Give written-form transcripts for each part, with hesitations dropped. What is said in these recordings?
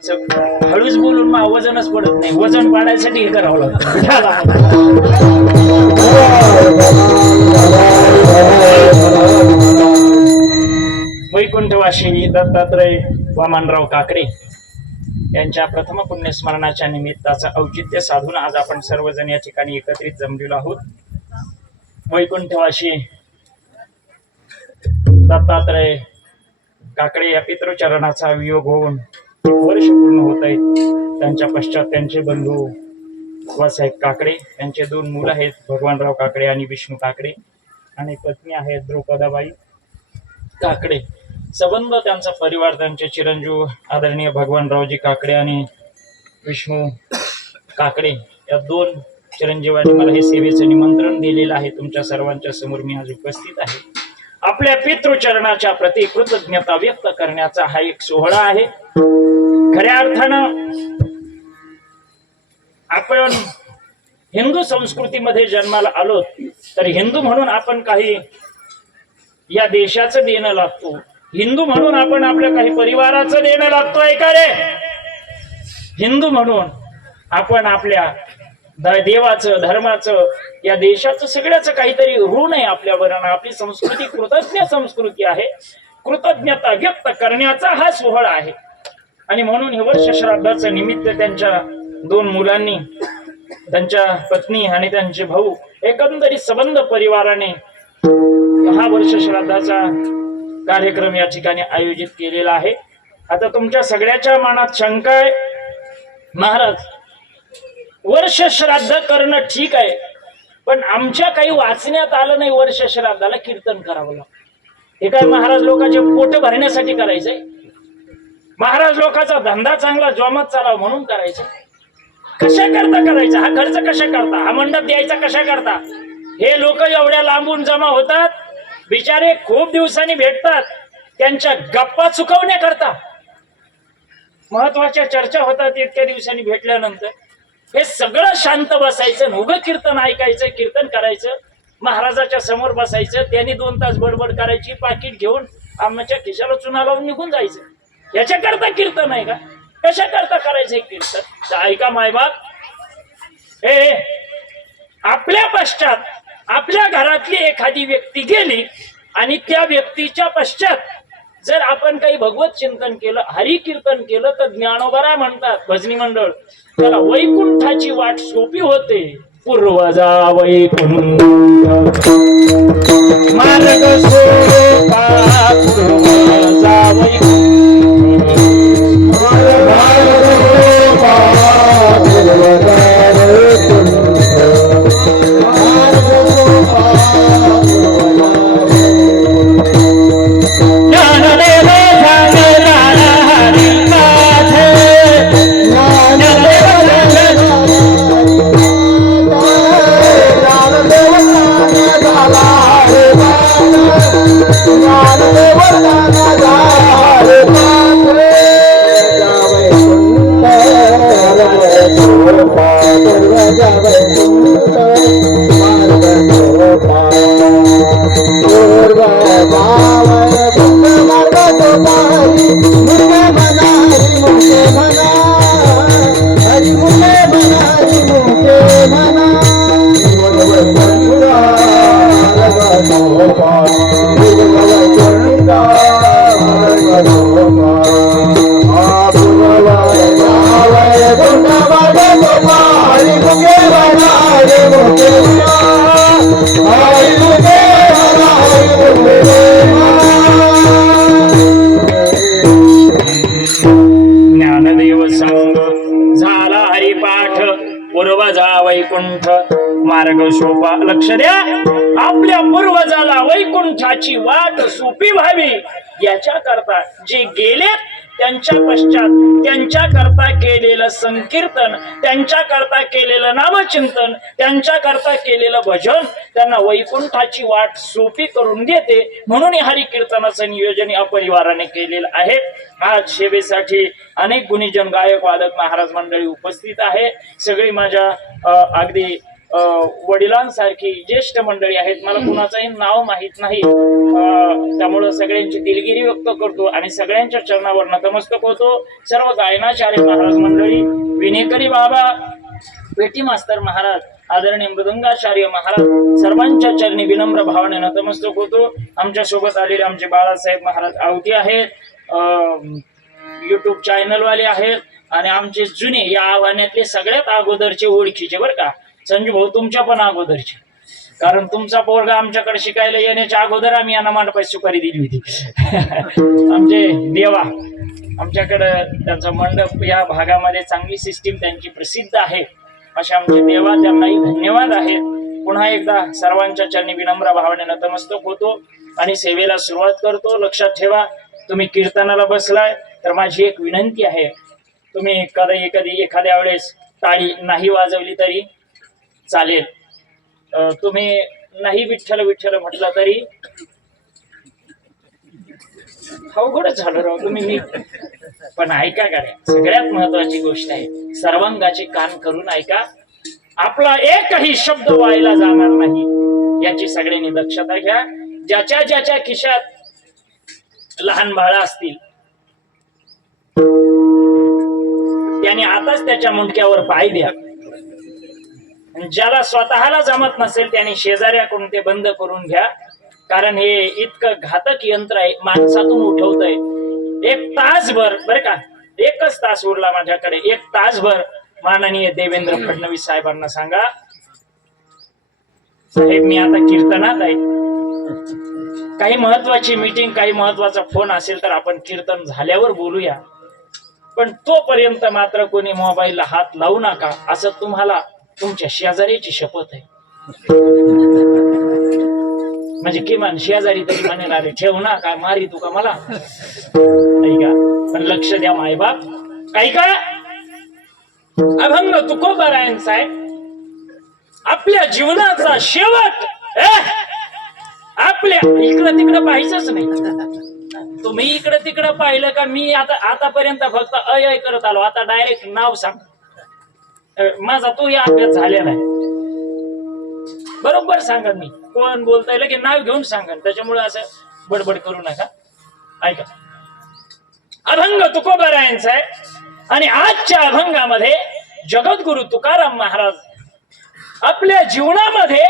हळूच बोलून मग वजनच पडत नाही. वजन पाडायसाठी हे करावं लागतं. वैकुंठवासी दत्तात्रय वामनराव काकडे यांच्या प्रथम पुण्यस्मरणाच्या निमित्ताचं औचित्य साधून आज आपण सर्वजण या ठिकाणी एकत्रित जमलेलो आहोत. वैकुंठवासी दत्तात्रय काकडे या पितृचरणाचा वियोग होऊन वर्ष पूर्ण होत आहेत. त्यांच्या पश्चात त्यांचे बंधू वासाहेब काकडे, त्यांचे 2 मुलं आहेत, भगवानराव काकडे आणि विष्णू काकडे, आणि पत्नी आहेत द्रौपदाबाई काकडे. संबंध त्यांचा परिवार, त्यांचे चिरंजीव आदरणीय भगवानरावजी काकडे आणि विष्णू काकडे या 2 चिरंजीवांनी मला हे सेवेचं निमंत्रण दिलेलं आहे. तुमच्या सर्वांच्या समोर मी आज उपस्थित आहे. आपल्या पितृचरणाच्या प्रति कृतज्ञता व्यक्त करण्याचा हा एक सोहळा आहे. खऱ्या अर्थानं आपण हिंदू संस्कृतीमध्ये जन्माला आलो, तर हिंदू म्हणून आपण काही या देशाचं देणं लागतो. हिंदू म्हणून आपण आपल्या काही परिवाराचं देणं लागतोय का रे? हिंदू म्हणून आपण आपल्या देवाचं, धर्माचं, या देशाचं, सगळ्याचं काहीतरी ऋण आहे आपल्यावर. आपली संस्कृती कृतज्ञ संस्कृती आहे. कृतज्ञता व्यक्त करण्याचा हा सोहळा आहे. आणि म्हणून हे वर्ष श्राद्धाचं निमित्त त्यांच्या 2 मुलांनी, त्यांच्या पत्नी आणि त्यांचे भाऊ, एकंदरीत संबंध परिवाराने हा वर्ष श्राद्धाचा कार्यक्रम या ठिकाणी आयोजित केलेला आहे. आता तुमच्या सगळ्याच्या मनात शंका आहे, महाराज वर्ष श्राद्ध करणं ठीक आहे, पण आमच्या काही वाचण्यात आलं नाही वर्ष श्राद्धाला कीर्तन करावं लागतं. हे काय महाराज लोकांचे पोट भरण्यासाठी करायचंय? महाराज लोकांचा धंदा चांगला जोमात चालावा म्हणून करायचं? कशा करता करायचा? हा खर्च कशा करता? हा मंडप द्यायचा कशा करता? हे लोक एवढ्या लांबून जमा होतात, बिचारे खूप दिवसांनी भेटतात, त्यांच्या गप्पा चुकवण्याकरता महत्वाच्या चर्चा होतात. इतक्या दिवसांनी भेटल्यानंतर हे सगळं शांत बसायचं, उभं कीर्तन ऐकायचं, कीर्तन करायचं, महाराजाच्या समोर बसायचं, त्यांनी 2 तास बडबड करायची, पाकिट घेऊन आमच्या खिशाला चुना लावून निघून जायचं. याच्याकरता कीर्तन आहे का? कशा करता करायचं कीर्तन? तर ऐका मायबाप, हे आपल्या पश्चात आपल्या घरातली एखादी व्यक्ती गेली आणि त्या व्यक्तीच्या पश्चात जर आपण काही भगवत चिंतन केलं, हरी कीर्तन केलं, तर ज्ञानोबा म्हणतात भजनी मंडळ, त्याला वैकुंठाची वाट सोपी होते. पूर्वजा वैकुंठ मार्ग सोपा, पूर्वजा वैकुंठ वैकुंठ मार्ग सोपा. लक्ष द्या, आपल्या पूर्वजाला वैकुंठाची वाट सोपी व्हावी याच्या करता जे गेले, त्यांच्या पश्चात त्यांच्या करता केलेलं संकीर्तन, त्यांच्या करता केलेलं नामचिंतन, त्यांच्या करता केलेलं भजन त्यांना वैकुंठाची वाट सोपी करून देते. म्हणून हरी कीर्तनाचं नियोजन या परिवाराने केलेलं आहे. आज सेवेसाठी अनेक गुणीजन, गायक, वादक, महाराज मंडळी उपस्थित आहे. सगळी माझ्या अगदी वडिलांसारखी ज्येष्ठ मंडळी आहेत, मला कुणाचंही नाव माहित नाही, त्यामुळं सगळ्यांची दिलगिरी व्यक्त करतो आणि सगळ्यांच्या चरणावर नतमस्तक होतो. सर्व गायनाचार्य महाराज मंडळी, विनेकरी बाबा, पेटी मास्तर महाराज, आदरणीय मृदंगाचार्य महाराज, सर्वांच्या चरणी विनम्र भावाने नतमस्तक होतो. आमच्या सोबत आलेले आमचे बाळासाहेब महाराज आवती आहेत, युट्यूब चॅनल वाले आहेत आणि आमचे जुने या आव्हानातले सगळ्यात अगोदरचे ओळखीचे बरं का. संजू भाऊ तुमच्या पण अगोदरचे, कारण तुमचा पोरगा आमच्याकडे शिकायला येण्याच्या अगोदर आम्ही यांना मांडपाय सुपारी दिली होती. आमचे देवा, आमच्याकडं त्यांचा मंडप या भागामध्ये चांगली सिस्टीम त्यांची प्रसिद्ध आहे. अशा आमचे देवा, त्यांनाही धन्यवाद आहेत. पुन्हा एकदा सर्वांच्या चरणी विनम्र भावाने नतमस्तक होतो आणि सेवेला सुरुवात करतो. लक्षात ठेवा, तुम्ही कीर्तनाला बसलाय तर माझी एक विनंती आहे, तुम्ही कधी एखाद्या वेळेस टाळी नाही वाजवली तरी चालेल, तुम्ही नाही विठ्ठल विठ्ठल म्हटलं तरी अवघडच झालं राव तुम्ही मी. पण ऐका गाड्या, सगळ्यात महत्वाची गोष्ट आहे, सर्वांगाचे कान करून ऐका. आपला एकही शब्द व्हायला जाणार नाही याची सगळ्यांनी दक्षता घ्या. ज्याच्या ज्याच्या खिशात लहान बाळा असतील त्याने आताच त्याच्या मुंडक्यावर पाय द्या. ज्याला स्वतःला जमत नसेल त्याने शेजाऱ्याकडून ते बंद करून घ्या, कारण हे इतकं घातक यंत्र आहे, माणसातून उठवतंय. एक तासभर बरं का, एकच तास उरला माझ्याकडे, एक तासभर माननीय देवेंद्र फडणवीस साहेबांना सांगा, साहेब मी आता कीर्तनात आहे, काही महत्वाची मीटिंग, काही महत्वाचा फोन असेल तर आपण कीर्तन झाल्यावर बोलूया, पण तोपर्यंत मात्र कोणी मोबाईलला हात लावू नका, असं तुम्हाला तुमच्या शेजाऱ्याची शपथ आहे. म्हणजे किमान शेजारी तरी म्हणेल, अरे ठेव ना, काय मारी तू का मला, नाही का. पण लक्ष द्या मायबाप, काही का अभंग तुकोबारायांचा आहे. आपल्या जीवनाचा शेवट आपल्या इकडं तिकडं पाहायचंच नाही. तुम्ही इकडं तिकडं पाहिलं का, मी आतापर्यंत फक्त अय करत आलो, आता डायरेक्ट नाव सांग. माझा तो या अभ्यास झालेला आहे, बरोबर सांगा. मी कोण बोलता येईल की नाव घेऊन सांगा, त्याच्यामुळे असं बडबड करू नका. ऐका, अभंग तुकोबारायांचा आहे आणि आजच्या अभंगामध्ये जगद्गुरु तुकाराम महाराज आपल्या जीवनामध्ये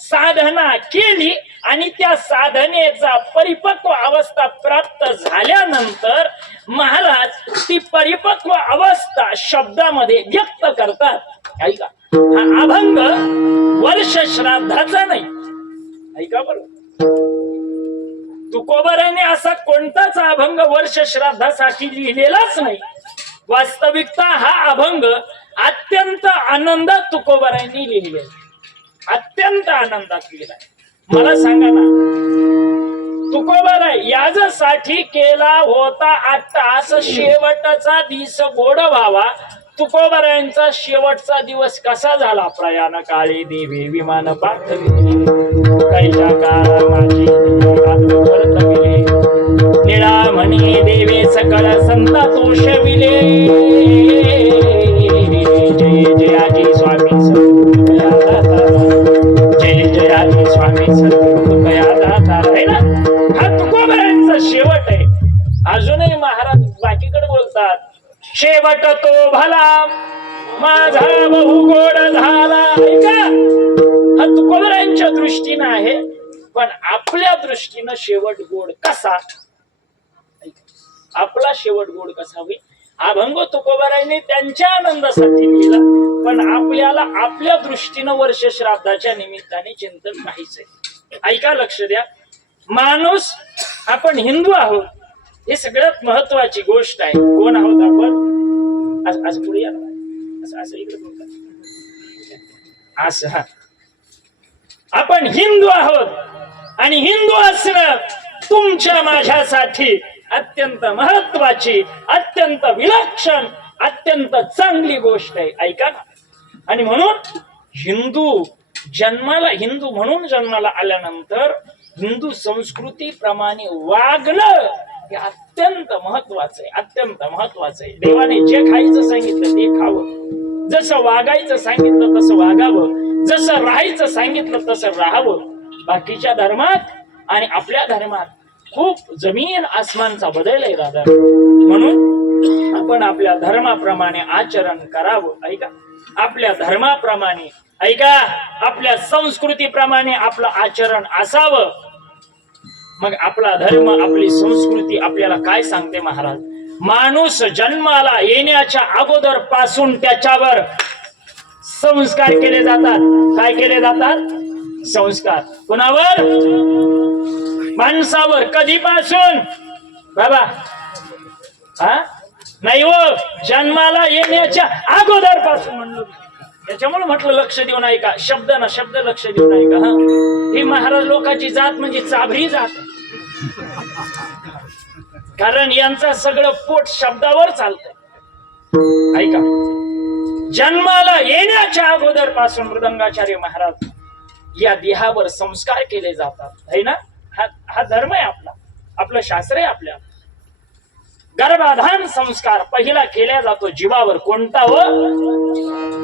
साधना केली आणि त्या साधनेचा परिपक्व अवस्था प्राप्त झाल्यानंतर महाराज ती परिपक्व अवस्था शब्दामध्ये व्यक्त करतात. ऐका, हा अभंग वर्ष श्राद्धाचा नाही. ऐका बरोबर, तुकोबाराने असा कोणताच अभंग वर्ष श्राद्धासाठी लिहिलेलाच नाही. वास्तविकता हा अभंग अत्यंत आनंदात तुकोबारांनी लिहिलेला, अत्यंत आनंदात लिहिलाय. मला सांगा ना, तुकोबाराय यासाठी केला होता आत्तास शेवटचा दिस गोड व्हावा. तुकोबारायांचा शेवटचा दिवस कसा झाला? प्रयाण काळी देवी विमान पाठविले, कैच्या काळा माझी निळा म्हणे देवे सकळ संता तोषविले. जय जयाजी स्वामी सद्गुरुदयादाता, जय जयाजी स्वामी सद्गुरुदयादाता. आहे ना, हा तुकोबारायांचा शेवट आहे. अजूनही महाराज बाकीकडे बोलतात, शेवट तो भला माझा बहु गोड झाला. ऐका, हा तुकोबारायांच्या दृष्टीनं आहे, पण आपल्या दृष्टीनं शेवट गोड कसा, आपला शेवट गोड कसा होईल. अभंग तुकोबारायांनी त्यांच्या आनंदासाठी लिहिला, पण आपल्याला आपल्या दृष्टीनं वर्ष श्राद्धाच्या निमित्ताने चिंतन करायचंय. ऐका, लक्ष द्या, माणूस आपण हिंदू आहोत, हे सगळ्यात महत्वाची गोष्ट आहे. कोण आहोत आपण? असं पुढे या, असं इकडे असं, आपण हिंदू आहोत आणि हिंदू असणं तुमच्या माझ्यासाठी अत्यंत महत्वाची, अत्यंत विलक्षण, अत्यंत चांगली गोष्ट आहे. ऐका ना, आणि म्हणून हिंदू म्हणून जन्माला आल्यानंतर हिंदू संस्कृतीप्रमाणे वागणं हे अत्यंत महत्वाचं आहे, अत्यंत महत्वाचं आहे. देवाने जे खायचं सांगितलं ते खावं, जसं वागायचं सांगितलं तसं वागावं. जसं राहायचं सांगितलं तसं राहावं. बाकीच्या धर्मात आणि आपल्या धर्मात खूप जमीन आसमानचा बदल आहे दादा. म्हणून आपण आपल्या धर्माप्रमाणे आचरण करावं. ऐका, आपल्या धर्माप्रमाणे, ऐका, आपल्या संस्कृतीप्रमाणे आपलं आचरण असावं. मग आपला धर्म, आपली संस्कृती आपल्याला काय सांगते महाराज? माणूस जन्माला येण्याच्या अगोदर पासून त्याच्यावर संस्कार केले जातात. काय केले जातात? संस्कार. कुणावर? माणसावर. कधीपासून बाबा? नाही हो, जन्माला येण्याच्या अगोदर पासून म्हणलो. त्याच्यामुळे म्हटलं लक्ष देऊ नाही का, शब्द ना शब्द लक्ष देऊ नाही का. ही महाराज लोकांची जात म्हणजे चाभरी जात, कारण यांचं सगळं पोट शब्दावर चालतंय. ऐका, जन्माला येण्याच्या अगोदर पासून मृदंगाचार्य महाराज या देहावर संस्कार केले जातात, है ना. हा धर्म आहे आपला, आपलं शास्त्र आहे. आपल्या गर्भाधान संस्कार पहिला केला जातो जीवावर. कोणता हो?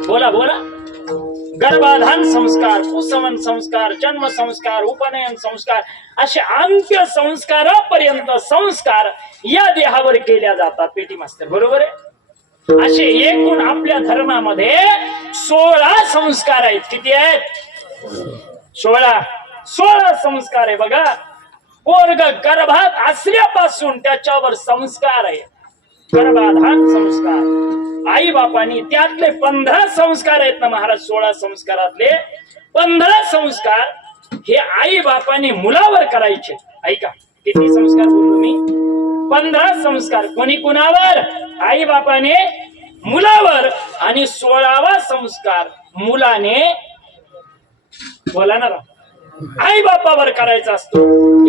बोला बोला. गर्भाधान संस्कार, कुसमन संस्कार, जन्म संस्कार, उपनयन संस्कार, असे अंत्य संस्कारापर्यंत संस्कार या देहावर केल्या जातात. पेटी मास्तर बरोबर आहे. असे एकूण आपल्या धर्मामध्ये 16 संस्कार आहेत. किती आहेत? 16 संस्कार आहे. बघा, पोरग गर्भात असल्यापासून त्याच्यावर संस्कार आहे. गर्भाधान संस्कार आई बापानी, त्यातले 15 संस्कार आहेत ना महाराज. 16 संस्कारातले 15 संस्कार हे आई बापानी मुलावर करायचे. ऐका, किती संस्कार बोललो मी? 15 संस्कार. कोणी कुणावर? आई बापाने मुलावर. आणि 16वा संस्कार मुलाने, बोला ना, आई बापावर करायचा असतो.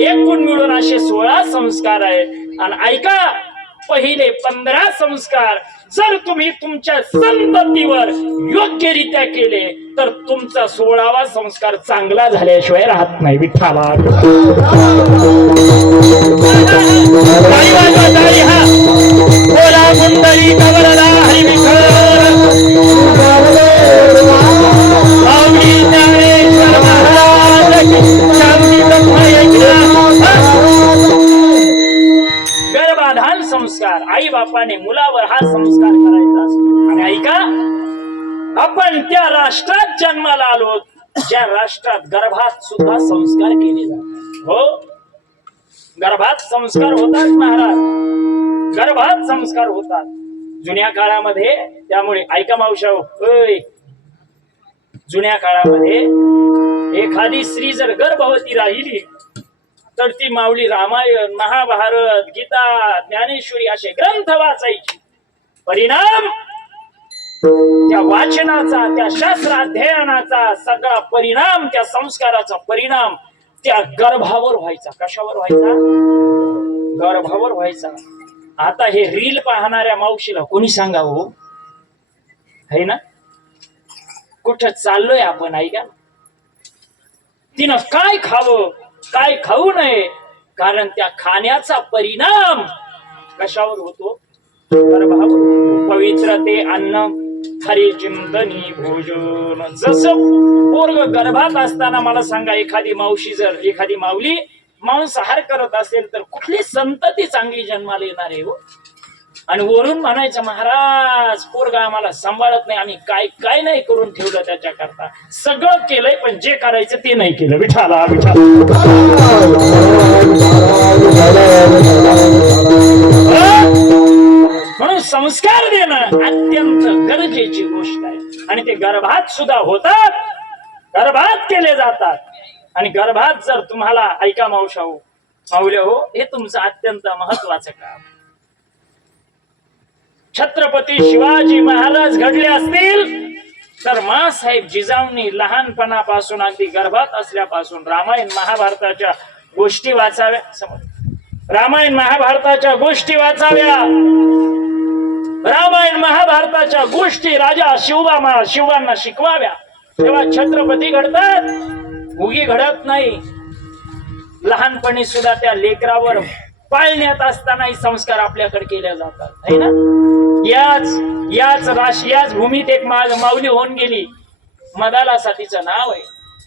एकूण मिळून असे 16 संस्कार आहेत. आणि ऐका, पहिले 15 संस्कार जर तुम्ही तुमच्या संततीवर योग्यरित्या केले तर तुमचा 16वा संस्कार चांगला झाल्याशिवाय राहत नाही. विठ्ठला बोला मुंडली कवरला हरी विठ्ठल. ज्ञानेश्वर महाराज शांती गर्भाधान संस्कार आई बापाने मुलावर हा संस्कार करायचा असतो. आणि ऐका, आपण त्या राष्ट्रात जन्माला आलो ज्या राष्ट्रात गर्भात सुद्धा संस्कार केले जातात. हो, गर्भात संस्कार होतात महाराज, गर्भात संस्कार होतात जुन्या काळामध्ये. त्यामुळे ऐका मावशाओ, जुन्या काळामध्ये एखादी स्त्री जर गर्भवती राहिली तर ती माऊली रामायण, महाभारत, गीता, ज्ञानेश्वरी असे ग्रंथ वाचायची. परिणाम त्या वाचनाचा, त्या शास्त्राध्ययनाचा सगळा परिणाम, त्या संस्काराचा परिणाम त्या गर्भावर व्हायचा. कशावर व्हायचा? गर्भावर व्हायचा. आता हे रील पाहणाऱ्या मावशीला कोणी सांगावं, है ना? कुठं चाललोय आपण, ऐका, तिनं काय खावं काय खाऊ नये, कारण त्या खाण्याचा परिणाम कशावर होतो? गर्भावर. पवित्र ते अन्न हरी चिंतनी भोजन. जसं पोरग गर्भात असताना, मला सांगा, एखादी मावशी जर, एखादी माऊली मांसाहार करत असेल तर कुठली संतती चांगली जन्माला येणार आहे हो? आणि वरून म्हणायचं, महाराज पोरगा आम्हाला सांभाळत नाही, आम्ही काय काय नाही करून ठेवलं त्याच्याकरता. सगळं केलंय पण जे करायचं ते नाही केलं. विठाला विठाला. म्हणून संस्कार देणं अत्यंत गरजेची गोष्ट आहे. आणि ते गर्भात सुद्धा होतात, गर्भात केले जातात. आणि गर्भात जर तुम्हाला, ऐका मावशा हो, माऊल्या हो, हे तुमचं अत्यंत महत्वाचं काम. छत्रपती शिवाजी महाराज घडले असतील तर माँसाहेब जिजाऊंनी लहानपणापासून, अगदी गर्भात असल्यापासून रामायण महाभारताच्या गोष्टी वाचाव्या. रामायण महाभारताच्या गोष्टी वाचाव्या. रामायण महाभारताच्या गोष्टी राजा शिवांना शिकवाव्या. तेव्हा छत्रपती घडतात, उगी घडत नाही. लहानपणी सुद्धा त्या लेकरावर पाळण्यात असतानाही संस्कार आपल्याकडे केले जातात, है ना. याच भूमीत एक माऊली होऊन गेली. मदाला साथीचं नाव आहे.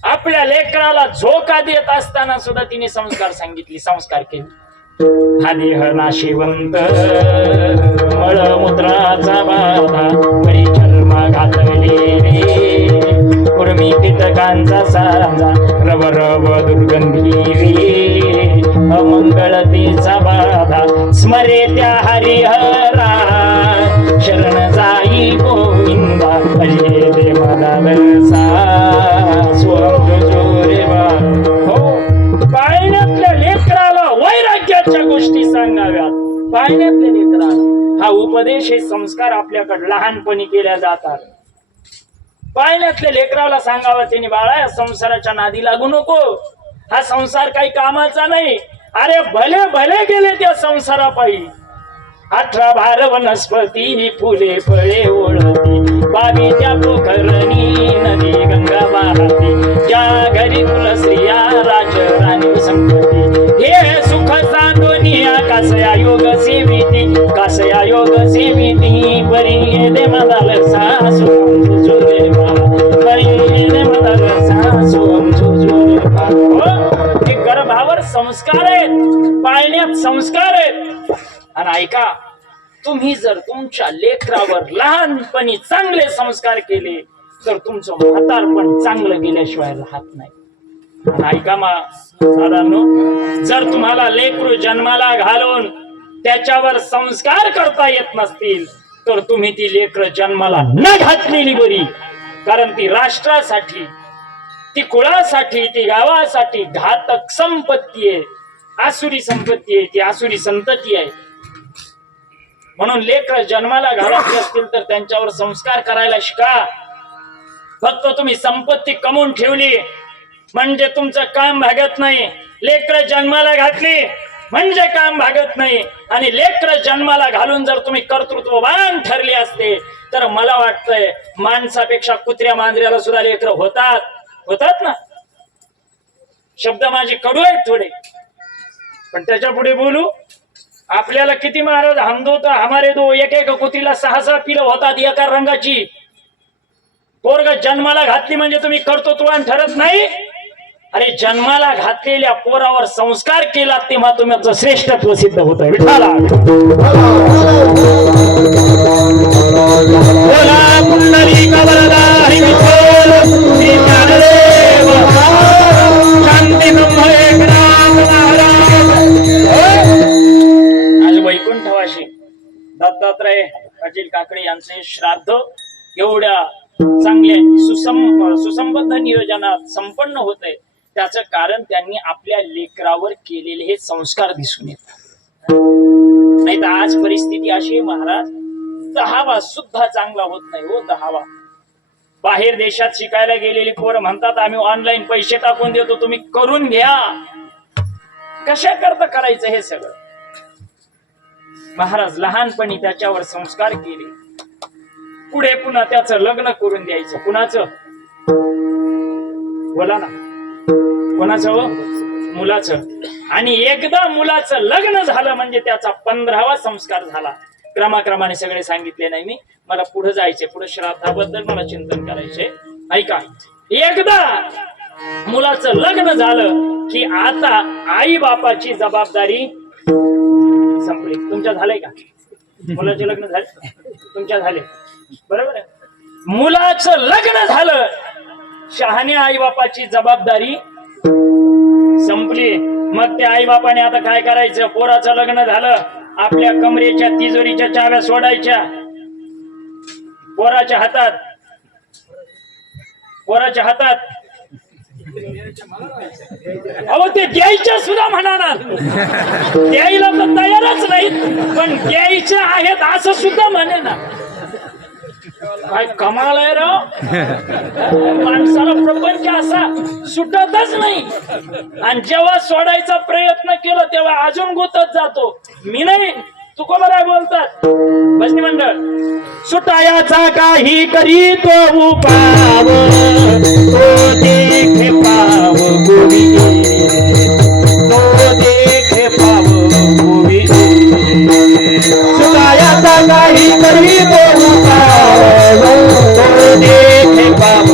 आपल्या लेकराला झोका देत असताना सुद्धा तिने संस्कार सांगितले, संस्कार केले. हा देह नाशिवंत मळमूत्राचा बाधा परिचर्मा घातले कुर्मी कीटकांचा साजा रव रव दुर्गंधी अमंगळतेचा बाधा स्मरे त्या हरिहरा शरण जाई गोविंदा अजे दे मदालसा हो. पाळण्यातल्या लेकराला वैराग्याच्या गोष्टी सांगाव्यात. पाळण्यातल्या लेकराला हा उपदेश, हे संस्कार आपल्याकडे लहानपणी केल्या जातात. पाळण्यातल्या लेकराला सांगावं, त्याने बाळा या संसाराच्या नादी लागू नको, हा संसार काही कामाचा नाही. अरे भले भले गेले त्या संसारापायी. 18 भार वनस्पती फुले फळे ओळती बाबी त्या पोखरणी नदी गंगा वाहती ज्या घरी कुल स्त्रिया राज राणी संपत्ती हे सुख सांगोनिया कासया योग सेविती कासया योग सेविती बरी दे मदाल सासू जुजुरे बरी दे मदाल सासू जुजुरे हे गर्भावर संस्कार आहेत, पाळण्यात संस्कार आहेत. आणि ऐका, तुम्ही जर तुमच्या लेकरावर लहानपणी चांगले संस्कार केले तर तुमचं म्हातारपण चांगलं गेल्याशिवाय राहत नाही. आणि ऐका दादांनो, जर तुम्हाला लेकरू जन्माला घालून त्याच्यावर संस्कार करता येत नसतील तर तुम्ही ती लेकर जन्माला न घातलेली बरी. कारण ती राष्ट्रासाठी, ती कुळासाठी, ती गावासाठी घातक संपत्ती आहे, आसुरी संपत्ती आहे, ती आसुरी संतती आहे. म्हणून लेकर जन्माला घालायचे असतील तर त्यांच्यावर संस्कार करायला शिका. फक्त तुम्ही संपत्ती कमवून ठेवली म्हणजे तुमचं काम भागत नाही. लेकर जन्माला घातली म्हणजे काम भागत नाही. आणि लेकर जन्माला घालून जर तुम्ही कर्तृत्ववान ठरले असते तर मला वाटतंय माणसापेक्षा कुत्र्या मांजऱ्याला सुद्धा लेकर होतात ना. शब्द माझे कडू आहेत थोडे, पण त्याच्या पुढे बोलू. आपल्याला किती महाराज, हम दो तो हमारे दो, एक एक कुत्रीला 6-6 पिलं होतात एका रंगाची. पोरग जन्माला घातली म्हणजे तुम्ही कर्तृत्ववान ठरत नाही. अरे जन्माला घातलेल्या पोरावर संस्कार केला तेव्हा तुमचं श्रेष्ठत्व सिद्ध होत आहे. विठाला वैकुंठवाशी दत्तात्रय अजिल काकडे यांचे श्राद्ध एवढ्या चांगल्या सुसंबद्ध नियोजनात संपन्न होत आहे. त्याचं कारण त्यांनी आपल्या लेकरावर केलेले हे संस्कार दिसून येतात. नाही तर आज परिस्थिती अशी आहे महाराज, 10वा सुद्धा चांगला होत नाही हो. 10वा बाहेर देशात शिकायला गेलेली पोरं म्हणतात आम्ही ऑनलाईन पैसे टाकून देतो, तुम्ही करून घ्या. कशा करता करायचं हे सगळं? महाराज लहानपणी त्याच्यावर संस्कार केले, पुढे पुन्हा त्याचं लग्न करून द्यायचं. कुणाचं? बोला ना, कोणाचं हो? मुलाचं. आणि एकदा मुलाचं लग्न झालं म्हणजे त्याचा 15वा संस्कार झाला. क्रमाक्रमाने सगळे सांगितले नाही मी, मला पुढे जायचे, पुढे श्राद्धाबद्दल मला चिंतन करायचे. ऐका, एकदा मुलाचं लग्न झालं की आता आई बापाची जबाबदारी संपली. तुमच्या झालंय का? मुलाचे लग्न झाले? तुमच्या झाले, बरोबर आहे. मुलाचं लग्न झालं, शहाणे आई बापाची जबाबदारी संपली. मग त्या आई बापाने आता काय करायचं? पोराचं लग्न झालं, आपल्या कमरेच्या तिजोरीच्या चाव्या सोडायच्या पोराच्या हातात. अहो ते द्यायच्या सुद्धा म्हणणार, द्यायला तर तयारच नाहीत, पण द्यायच्या आहेत असं सुद्धा म्हणे ना. काय कमाल आहे राव, माणसाला प्रपंच असा सुटतच नाही. आणि जेव्हा सोडायचा प्रयत्न केला तेव्हा अजून गुतत जातो. मी नाही, तुकोबाराय बोलतात भजनी मंडळ, सुटायाचा काही करीतो उपाव तो देखे पाव गोवी, तो देखे पाव गोवी. सुटायाचा काही करीतो उपाव तो देखे पाव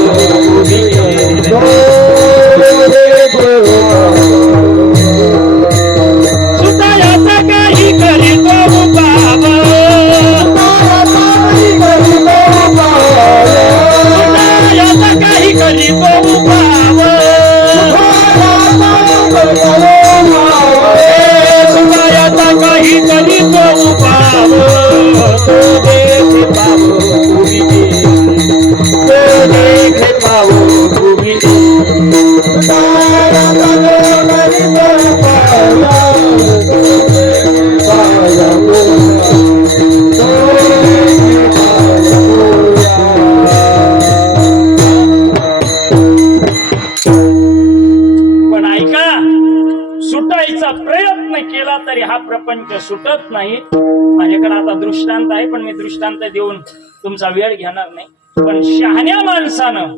सुटत नाही. माझ्याकडे आता दृष्टांत आहे, पण मी दृष्टांत देऊन तुमचा वेळ घेणार नाही. पण शहाण्या माणसानं,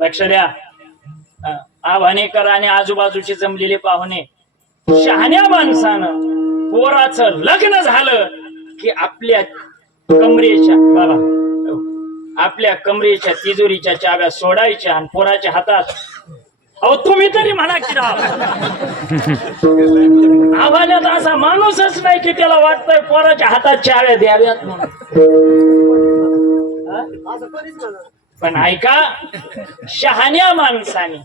लक्ष द्या, आव्हानेकर आणि आजूबाजूचे जमलेले पाहुणे, शहाण्या माणसानं पोराचं लग्न झालं की आपल्या कमरेच्या, बाबा, आपल्या कमरेच्या तिजोरीच्या चाव्या सोडायच्या आणि पोराच्या हातात, अहो तुम्ही तरी म्हणा की राव, आव्हानात असा माणूसच नाही की त्याला वाटतंय पोराच्या हातात चाव्या द्याव्यात म्हणून. पण ऐका, शहाण्या माणसाने,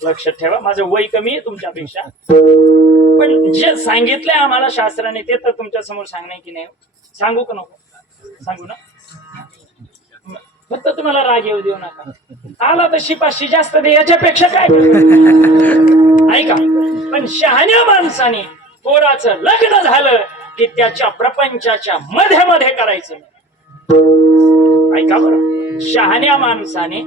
लक्षात ठेवा, माझं वय कमी आहे तुमच्यापेक्षा, पण जे सांगितलंय आम्हाला शास्त्राने ते तर तुमच्या समोर सांगणे की नाही, सांगू का नको? सांगू ना, फक्त तुम्हाला राग येऊ देऊ नका. आला तर शिपाशी जास्त दे, याच्यापेक्षा काय. ऐका, पण शहाण्या माणसाने पोराचं लग्न झालं की त्याच्या प्रपंचाच्या मध्ये मध्ये करायचं. ऐका बरं, शहाण्या माणसाने,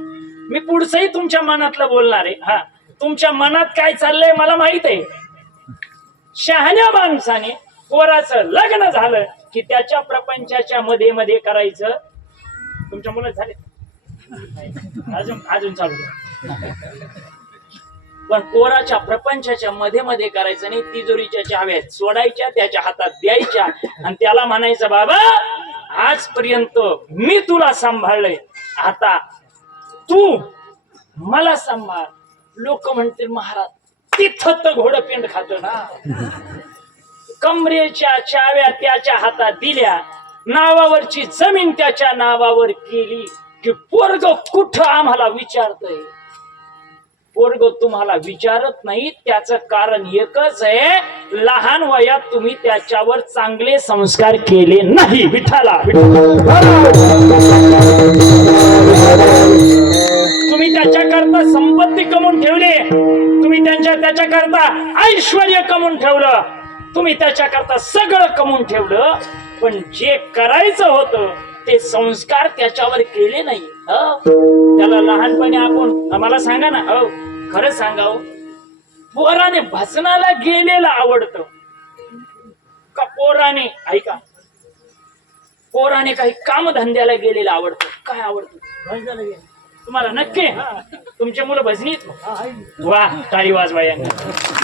मी पुढचंही तुमच्या मनातलं बोलणार आहे. हा, तुमच्या मनात काय चाललंय मला माहित आहे. शहाण्या माणसाने पोराचं लग्न झालं की त्याच्या प्रपंचाच्या मध्ये मध्ये करायचं. तुमच्या मुलं झाले अजून चालू, पण पोराच्या प्रपंचाच्या मध्ये मध्ये करायचं नाही. तिजोरीच्या चाव्या सोडायच्या, त्याच्या हातात द्यायच्या आणि त्याला म्हणायचं, बाबा आजपर्यंत मी तुला सांभाळलंय, आता तू मला सांभाळ. लोक म्हणतील, महाराज तिथं तर घोडपेंड खातो ना. कमरेच्या चाव्या त्याच्या हातात दिल्या, नावावरची जमीन त्याच्या नावावर केली की पोरग कुठं आम्हाला विचारतय. पोरग तुम्हाला विचारत नाही, त्याचं कारण एकच आहे, लहान वयात तुम्ही त्याच्यावर चांगले संस्कार केले नाही. विठाला तुम्ही त्याच्याकरता संपत्ती कमवून ठेवली, तुम्ही त्याच्याकरता ऐश्वर्य कमवून ठेवलं, तुम्ही त्याच्याकरता सगळं कमवून ठेवलं, पण जे करायचं होतं ते संस्कार त्याच्यावर केले नाही. त्याला लहानपणी आपण, मला सांगा ना, खरं सांगाव, पोराने भजनाला गेलेलं आवडतं का पोराने, ऐका, पोराने काही कामधंद्याला गेलेलं आवडतं? काय आवडतं? भजनाला गेलं. तुम्हाला नक्की तुमचे मुलं भजनीत? वा, टाळी वाजवा यांना,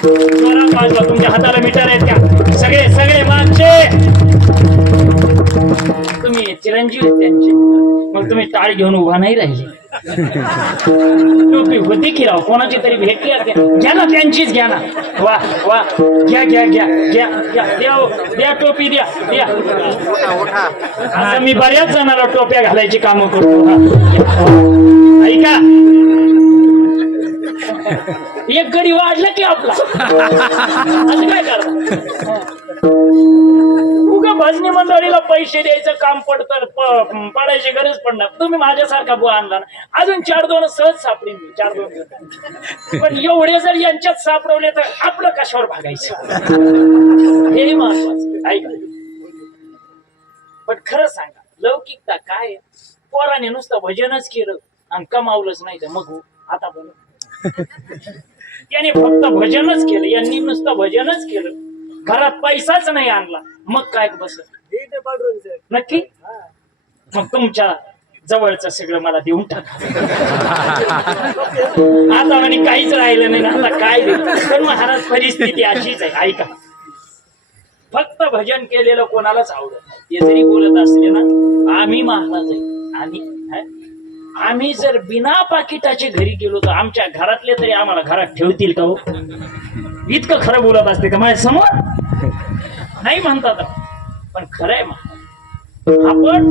जोरात वाजवा. तुमच्या हाताला मीटर आहेत का? सगळे सगळे मागचे तुम्ही चिरंजीव त्यांचे, मग तुम्ही टाळ घेऊन उभा नाही राहिले. टोपी होती की राव, कोणाची तरी भेटली घ्या ना, त्यांचीच घ्या ना. वा वा, घ्या घ्या घ्या घ्या घ्या, द्या टोपी, द्या द्या. असं मी बऱ्याच जणांना टोप्या घालायची कामं करतो. ऐका, एक गडी वाढला की आपला असं काय करता. उगा भजनी मंडळीला पैसे द्यायचं काम पडायची गरज पडणार. तुम्ही माझ्यासारखा बुवा आणला ना, अजून 4-2 सहज सापडीन मी, 4-2. पण एवढे जर यांच्यात सापडवले तर आपलं कशावर भागायचं, हे महत्वाचं. ऐका, पण खरं सांगा, लौकिकता काय? पोराने नुसतं भजनच केलं आणि कमावलंच नाही तर मग आता बोल, त्याने फक्त भजनच केलं, यांनी नुसतं भजनच केलं, घरात पैसाच नाही आणला, मग काय बस नक्की? मग तुमच्या जवळचं सगळं मला देऊन टाका. आता म्हणे काहीच राहिलं नाही ना, आता काय देऊ? पण महाराज परिस्थिती अशीच आहे. ऐका, फक्त भजन केलेलं कोणालाच आवडत नाही. ते जरी बोलत असले ना, आम्ही महाराज आहे, आम्ही जर बिना पाकिटाचे घरी गेलो तर आमच्या घरातले तरी आम्हाला घरात ठेवतील का? हो, इतकं खरं बोलत असते का माझ्या समोर? नाही म्हणतात, पण खरं आहे. आपण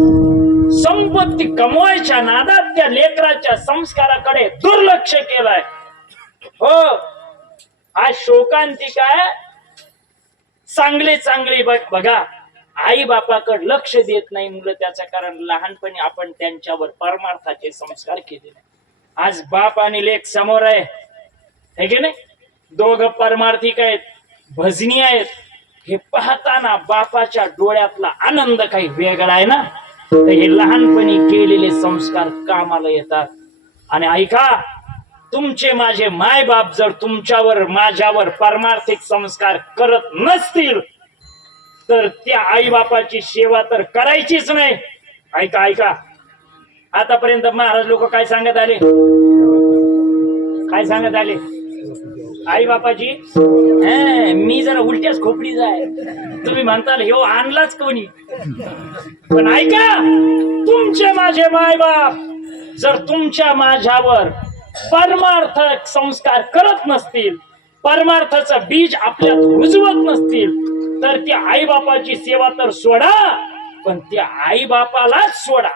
संपत्ती कमवायच्या नादात त्या लेकराच्या संस्काराकडे दुर्लक्ष केलंय. हो, आज शोकांतिका आहे. चांगले चांगले बघा, आई बापाकडे लक्ष देत नाही मुलं, त्याचं कारण लहानपणी आपण त्यांच्यावर परमार्थाचे संस्कार केले नाही. आज बाप आणि लेक समोर आहे की नाही, दोघं परमार्थिक आहेत, भजनी आहेत. हे पाहताना बापाच्या डोळ्यातला आनंद काही वेगळा आहे ना, तर हे लहानपणी केलेले संस्कार कामाला येतात. आणि ऐका, तुमचे माझे माय बाप जर तुमच्यावर माझ्यावर परमार्थिक संस्कार करत नसतील तर त्या आई बापाची सेवा तर करायचीच नाही. ऐका ऐका, आतापर्यंत महाराज लोक काय सांगत आले, काय सांगत आले? आई बापाची मी जरा उलट्याच खोपडीचा आहे. तुम्ही म्हणताल ह्यो आणलाच कोणी, पण ऐका, तुमचे माझे माय बाप जर तुमच्या माझ्यावर परमार्थक संस्कार करत नसतील, परमार्थाचं बीज आपल्यात रुजवत नसतील, तर त्या आई बापाची सेवा तर सोडा, पण त्या आई बापालाच सोडा.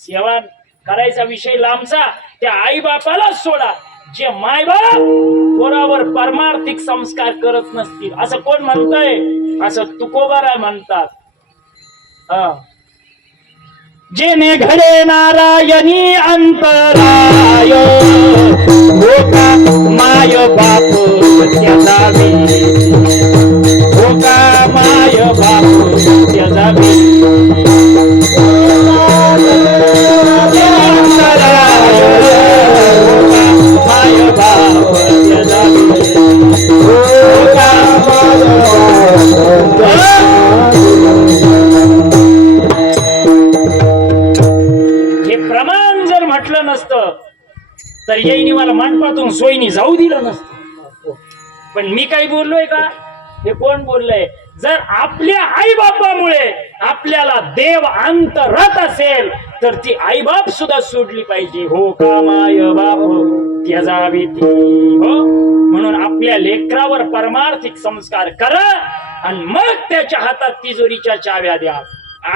सेवा करायचा विषय लांबचा, त्या आई बापालाच सोडा जे माय बाप पोरावर परमार्थिक संस्कार करत नसतील. असं कोण म्हणतंय? असं तुकोबारा म्हणतात. जेने घडे नारायणी अंतराय, होका माय बाप त्याचा बी, होका माय बाप त्याचा बी. माय बाप त्याचा बी, होका म्हटलं नसतं तर येईनी मला मांडपातून सोयीनी जाऊ दिलं नसतं. पण मी काही बोललोय का? हे कोण बोललंय? जर आपल्या आई बापामुळे आपल्याला देव अंतरत असेल तर ती आई बाप सुद्धा सोडली पाहिजे. हो का माय बाप त्याचा भीती हो. म्हणून आपल्या लेकरावर परमार्थिक संस्कार करा आणि मग त्याच्या हातात तिजोरीच्या चाव्या द्या.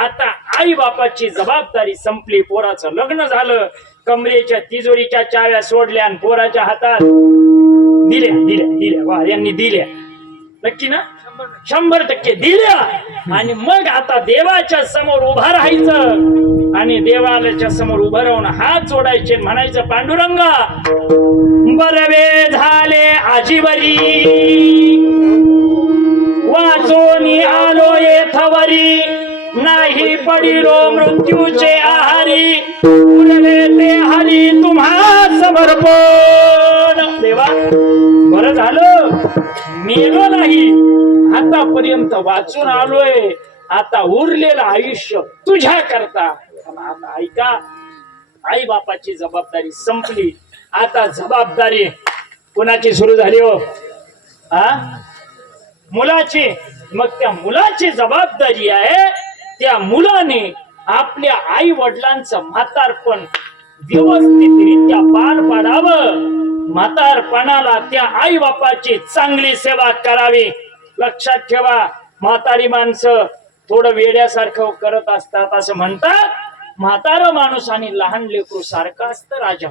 आता आई बापाची जबाबदारी संपली. पोराचं लग्न झालं, कमरेच्या तिजोरीच्या चाव्या सोडल्या आणि पोराच्या हातात दिल्या दिल्या दिल्या. वा, यांनी दिल्या नक्की ना? 100% दिल्या. आणि मग आता देवाच्या समोर उभा राहायचं आणि देवालयाच्या समोर उभं राहून हात जोडायचे, म्हणायचं पांडुरंगा बरवे झाले आजीवरी, वाचोनी आलो येथवरी, नाही पडिलो मृत्यूचे आहारी, उरले ते हरी तुम्हा समर्पण. देवा बरं झालं मेलो नाही, आतापर्यंत वाचून आलोय, आता उरलेलं आयुष्य तुझ्या करता. आता ऐका, आई बापाची जबाबदारी संपली. आता जबाबदारी कोणाची सुरू झाली हो? मुलाची. मग त्या मुलाची जबाबदारी आहे त्या मुलाने आपल्या आई वडिलांचं म्हातारपण व्यवस्थितरित्या पार पाडावं. म्हातारपणाला त्या आई बापाची चांगली सेवा करावी. लक्षात ठेवा, म्हातारी माणसं थोडं वेड्यासारखं करत असतात. असं म्हणतात म्हातारा माणूस आणि लहान लेकरू सारखं असतं राजा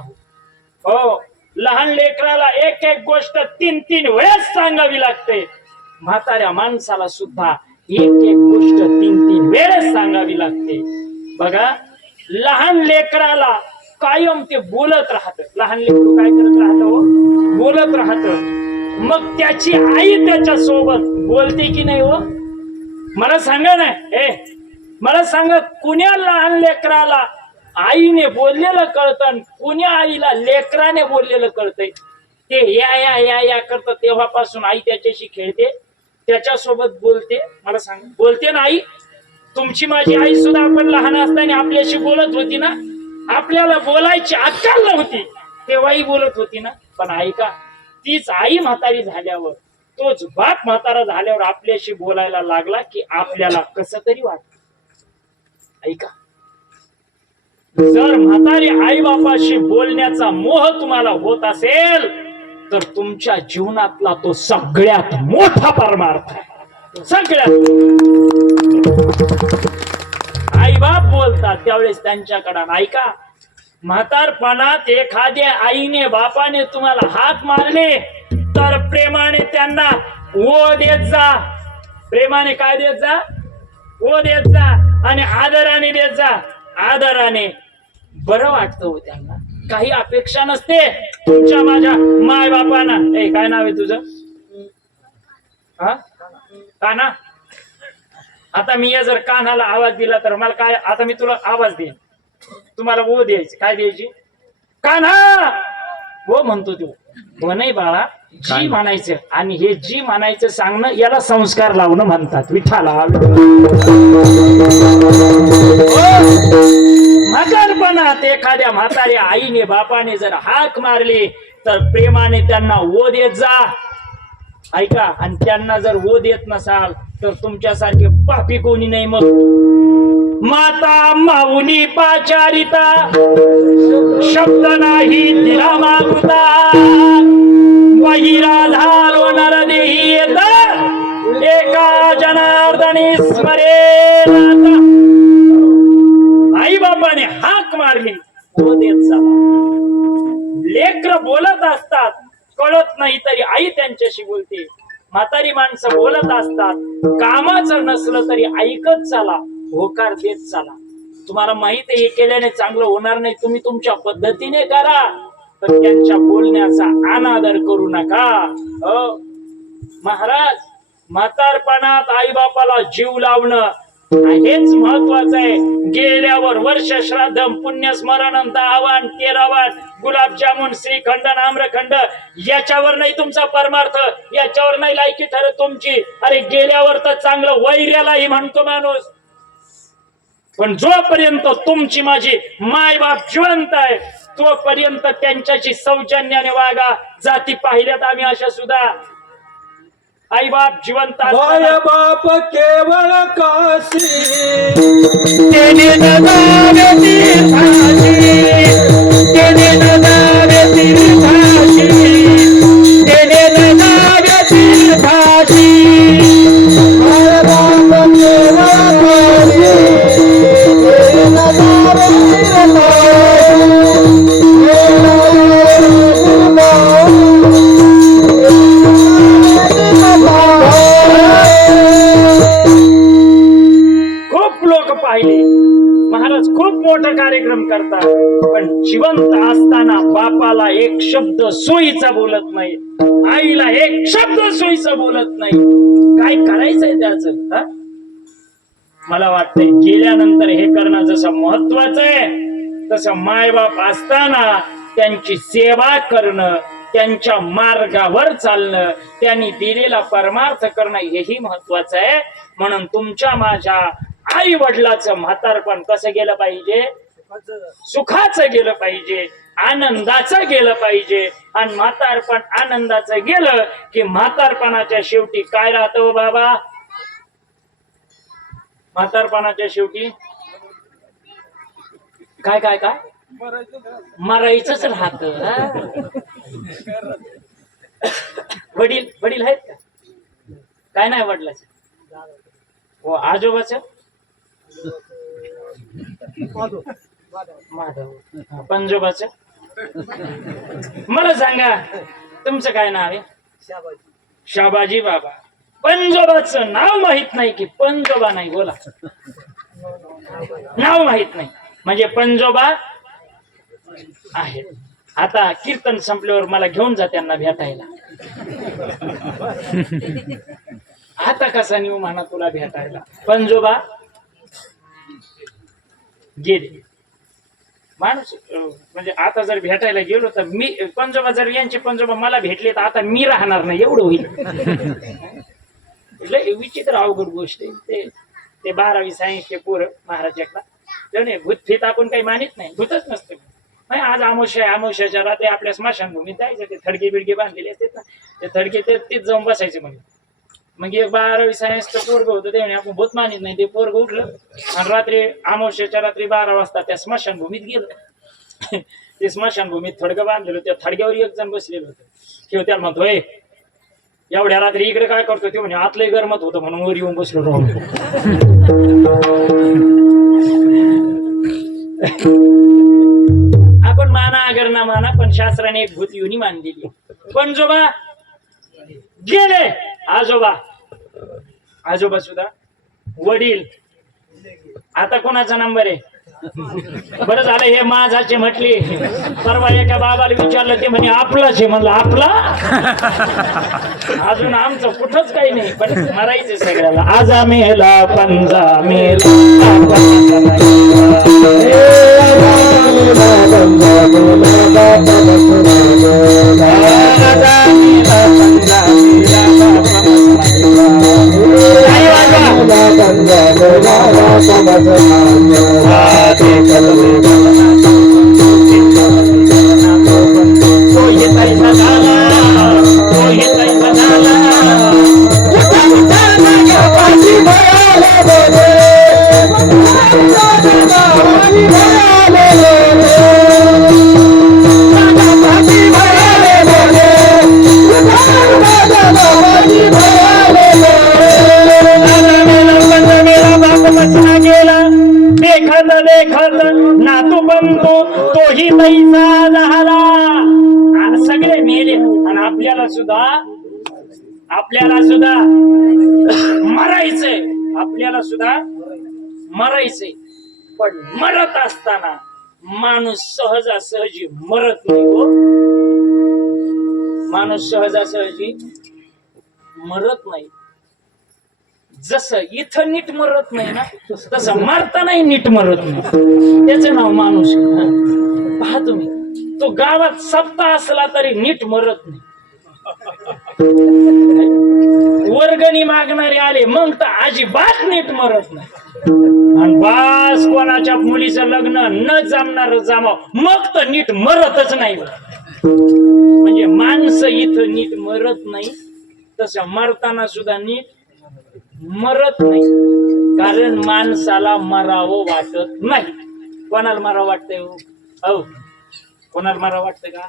हो. लहान लेकराला एक एक गोष्ट 3-3 वेळेस सांगावी लागते. म्हाताऱ्या माणसाला सुद्धा एक एक गोष्ट 3-3 वेळेस सांगावी लागते. बघा, लहान लेकराला कायम ते बोलत राहत. लहान लेकरू काय करत राहत हो? बोलत राहत. मग त्याची आई त्याच्या सोबत बोलते की नाही हो? मला सांगा ना, मला सांगा, कुण्या लहान लेकराला आईने बोललेलं कळतं, कुण्या आईला लेकराने बोललेलं कळतंय? ते या या या या करत तेव्हापासून आई त्याच्याशी खेळते, त्याच्यासोबत बोलते. मला सांग, बोलते ना आई? तुमची माझी आई सुद्धा आपण लहान असताना आपल्याशी बोलत होती ना? आपल्याला बोलायची अक्कल नव्हती तेव्हाही बोलत होती ना? पण ऐका, तीच आई म्हातारी झाल्यावर, तोच बाप म्हातारा झाल्यावर आपल्याशी बोलायला लागला की आपल्याला कसं तरी वाटत. ऐका, जर म्हातारी आई बापाशी बोलण्याचा मोह तुम्हाला होत असेल तर तुमच्या जीवनातला तो सगळ्यात मोठा परमार्थ आहे. सगळ्यात आई बाप बोलतात त्यावेळेस त्यांच्याकडे ऐका. म्हातारपणात एखाद्या आईने बापाने तुम्हाला हात मारले तर प्रेमाने त्यांना ओ देत जा. प्रेमाने काय देत जा? ओ देत जा. आणि आदराने देत जा. आदराने बरं वाटतं हो त्यांना. काही अपेक्षा नसते तुमच्या माझ्या माय बापांना. काय नाव आहे तुझं? कान्हा. आता मी जर कान्हाला आवाज दिला तर मला काय, आता मी तुला आवाज देईन, तुम्हाला ओ द्यायची. काय द्यायची? कान्हा. हो म्हणतो तू. हो नाही बाळा, जी म्हणायचं. आणि हे जी म्हणायचं सांगणं याला संस्कार लावणं म्हणतात. विठाला म्हातारपणात एखाद्या म्हाताऱ्या आईने बापाने जर हाक मारली तर प्रेमाने त्यांना ओ देत जा. ऐका, आणि त्यांना जर ओ देत नसाल तर तुमच्यासारखे पापी कोणी नाही. मग माता माऊली पाचारिता शब्द नाही तिला मागुता, वहिरा झालो नरदेही येत एका जनार्दनी स्मरेल. आई बाबाने हाक मारली ओ देत जा. लेकर बोलत असतात, कळत नाही तरी आई त्यांच्याशी बोलते. म्हातारी माणसं बोलत असतात, कामाचं नसलं तरी ऐकत चाला, होकार देत चाला. तुम्हाला माहित आहे हे केल्याने चांगलं होणार नाही, तुम्ही तुमच्या पद्धतीने करा, पण त्यांच्या बोलण्याचा अनादर करू नका. महाराज, म्हातारपणात आई बापाला जीव लावणं हेच महत्वाचं आहे. गेल्यावर वर्ष श्राद्ध पुण्य स्मरण 10 13 गुलाबजामुन श्रीखंड आम्रखंड याच्यावर नाही तुमचा परमार्थ, याच्यावर नाही लायकी ठरत तुमची. अरे गेल्यावर तर चांगलं वैर्यालाही म्हणतो माणूस. पण जोपर्यंत तुमची माझी माय बाप जिवंत आहे तोपर्यंत त्यांच्याशी सौजन्याने वागा. जाती पाहिल्यात आम्ही अशा सुद्धा. आई बाप जिवंत माय बाप केवळ काशी तेने नदावे तीर्थाशी, तेने नदावे तीर्थाशी, तेने नदावे तीर्थाशी. माय बाप केवळ काशी तेने नदावे महाराज खूप मोठा कार्यक्रम करतात, पण जिवंत असताना बापाला एक शब्द सोयीचा बोलत नाही, आईला एक शब्द सोयीचा बोलत नाही. काय करायचंय त्याचं? मला वाटतंय गेल्यानंतर हे करणं जसं महत्वाचं आहे तसं मायबाप असताना त्यांची सेवा करणं, त्यांच्या मार्गावर चालणं, त्यांनी दिलेला परमार्थ करणं हेही महत्वाचं आहे. म्हणून तुमच्या माझ्या आई वडिलाचं म्हातारपण कसं गेलं पाहिजे? सुखाचं गेलं पाहिजे, आनंदाचं गेलं पाहिजे. आणि म्हातारपण आनंदाचं गेलं की म्हातारपणाच्या शेवटी काय राहतं बाबा? म्हातारपणाच्या शेवटी काय काय काय मरायचंच राहत. वडील वडील आहेत का? काय नाही वडिलाच? हो, आजोबाच? पंजोबाच? मला सांगा तुमचं काय नाव आहे? शाबाजी बाबा. पंजोबाचं नाव माहित नाही की पंजोबा नाही? बोला, नाव माहित नाही म्हणजे पंजोबा आहे. आता कीर्तन संपल्यावर मला घेऊन जा त्यांना भेटायला. आता कसा नेऊ म्हणा तुला भेटायला? पंजोबा गेले. माणूस म्हणजे आता जर भेटायला गेलो तर मी पंजोबा, जर यांचे पंजोबा मला भेटले तर आता मी राहणार नाही, एवढं होईल. विचित्र अवघड गोष्ट आहे. ते 12वी सायन्सचे पोरं महाराजाकडा त्याने भूतफीत आपण काही मानित नाही, भूतच नसतं. आज अमावस्याच्या रात्री आपल्या स्मशानभूमीत जायचं, ते थडके बिडके बांधलेले असतात ना, ते थडके तेच जाऊन बसायचे. मग एक 12वी सायन्सचं पोरग होतं, ते आपण भूत मानित नाही. ते पोरग उठलं आणि रात्री अमावस्याच्या रात्री 12 वाजता त्या स्मशानभूमीत गेलं. ते स्मशानभूमीत थडकं बांधलेलं, त्या थडक्यावर एक जण बसलेलं होतं. किंवा त्याला म्हणतोय एवढ्या रात्री इकडे काय करतो? ते म्हणे आतलंही गरमत होतं म्हणून वर येऊन बसलो राहून. आपण माना अगर ना माना, पण शास्त्राने एक भूत युनी मानलेली. पंजोबा गेले, आजोबा सुद्धा, वडील. आता कोणाचा नंबर आहे? बरं झालं हे माझाचे म्हटली. परवा एका बाबाला विचारलं, ते म्हणे आपलाच आहे. म्हणलं आपला? अजून आमचं कुठंच काही नाही, पण मरायचं सगळ्याला. आजा मेला पंजा मेला तो येतायचा झाला, तो येतायचा झाला. देखत देखत नातू बनतो तोही पैसा झाला. सगळे मेले आणि आपल्याला सुद्धा मरायचंय, आपल्याला सुद्धा मरायचंय. पण मरत असताना माणूस सहजासहजी मरत नाही हो. माणूस सहजासहजी मरत नाही. जसं इथं नीट मरत नाही ना, तसं मारतानाही नीट मरत नाही. त्याचं नाव माणूस. पहा तुम्ही, तो गावात सत्ता असला तरी नीट मरत नाही. वर्गणी मागणारे आले मग तर अजिबात नीट मरत नाही. आणि बास कोणाच्या मुलीचं लग्न न जमणार जमाव मग तर नीट मरतच नाही. म्हणजे माणसं इथं नीट मरत नाही, तसं मरताना सुद्धा नीट मरत नाही. कारण माणसाला मरावं वाटत नाही. कोणाला मरावं वाटतंय हो? कोणाला मरावं वाटतंय का?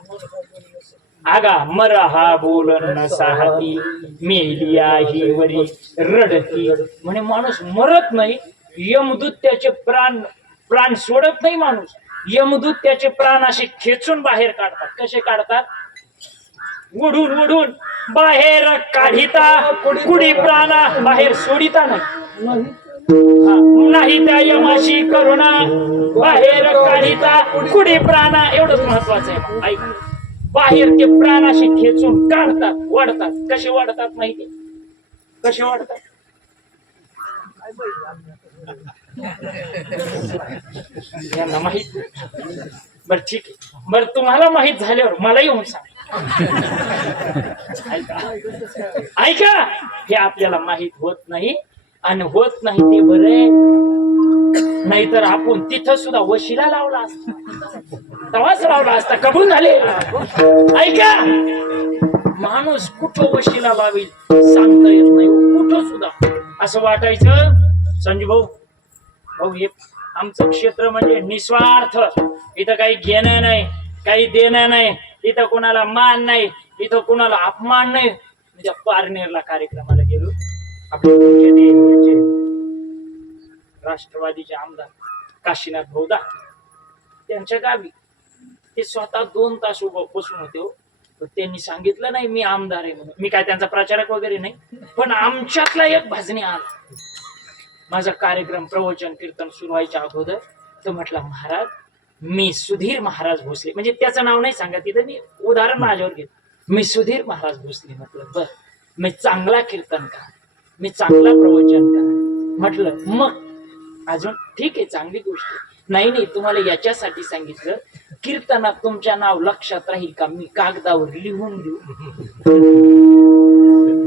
आगा मरा हा बोलन नसाहती, मेली ही वरी रडती. म्हणे माणूस मरत नाही. यमदूत त्याचे प्राण सोडत नाही. माणूस यमदूत त्याचे प्राण असे खेचून बाहेर काढतात. कसे काढतात? ओढून बाहेर काढिता, कुडी प्राणा बाहेर सोडिता नाही. त्या यमाशी करुणा बाहेर काढिता, कुडी प्राणा. एवढंच महत्वाचं आहे. ऐक, बाहेर ते प्राणाशी खेचून काढतात, वाढतात. कसे वाढतात माहिती? कसे वाढतात? यांना माहित. बर ठीक आहे, बर तुम्हाला माहित झाल्यावर मला येऊन सांग. ऐका, हे आपल्याला माहित होत नाही. आणि होत नाही ते बरे, नाहीतर आपण तिथं सुद्धा वशिला लावला असता, तवाच लावला असता. कबूल झाले. ऐका, माणूस कुठं वशिला लावेल सांगता येत नाही. कुठं सुद्धा असं वाटायचं संजू भाऊ हे आमचं क्षेत्र म्हणजे निस्वार्थ. इथं काही घेणं नाही, काही देणं नाही. इथं कोणाला मान नाही, इथं कोणाला अपमान नाही. म्हणजे पारनेरला कार्यक्रमाला गेलो. आपले राष्ट्रवादीचे आमदार काशीनाथ भोवदा त्यांच्या गावी ते स्वतः 2 तास उभं बसून होते. त्यांनी सांगितलं नाही मी आमदार आहे म्हणून. मी काय त्यांचा प्रचारक वगैरे नाही, पण आमच्यातला एक भजनी आला. माझा कार्यक्रम प्रवचन कीर्तन सुरू व्हायच्या अगोदर तो म्हटला, महाराज मी सुधीर महाराज भोसले. म्हणजे त्याचं नाव नाही सांगा तिथं, मी उदाहरण माझ्यावर घेतो. मी सुधीर महाराज भोसले. म्हटलं बर, मी चांगला कीर्तन करा, मी चांगला प्रवचन करा. म्हटलं मग अजून ठीक आहे, चांगली गोष्ट. नाही तुम्हाला याच्यासाठी सांगितलं, कीर्तनात तुमच्या नाव लक्षात राहील का मी कागदावर लिहून देऊ.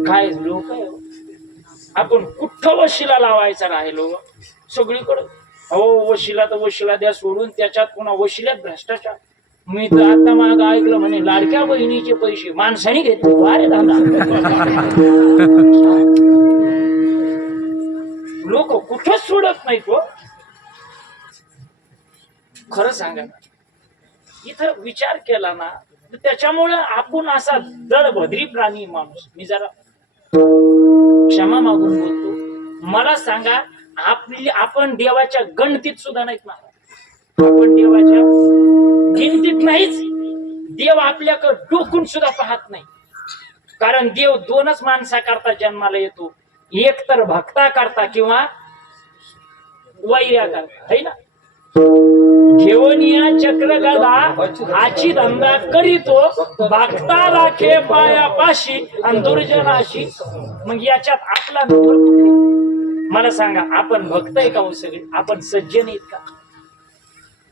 काय लोक आहे, आपण कुठं वशिला लावायचा राहिलो सगळीकडं. हो वशिला तर वशिला द्या सोडून त्याच्यात पुन्हा वशिल्यात भ्रष्टाचार. मी तर आता माग ऐकलं म्हणे लाडक्या बहिणीचे पैसे माणसाने घेतले. अरे दादा, लोक कुठंच सोडत नाहीत हो. खरं सांगा, इथं विचार केला ना तर त्याच्यामुळं आपण असा दळभद्री प्राणी माणूस. मी जरा क्षमा मागून बोलतो. मला सांगा, आपण देवाच्या गणतीत सुद्धा नाहीत ना. आपण देवाच्या गिनतीत नाहीच. देव आपल्याकडे डोकून सुद्धा पाहत नाही. कारण देव 2च माणसा करता जन्माला येतो, एक तर भक्ता करता किंवा वैर्या करता, है ना. घेऊन या चक्र गदा हाची धंदा करीतो, भक्ता राखे पायापाशी आणि दुर्जनाशी. मग याच्यात आपला नंबर कुठे? मला सांगा, आपण भक्त आहे का हो सगळे? आपण सज्जन आहेत का?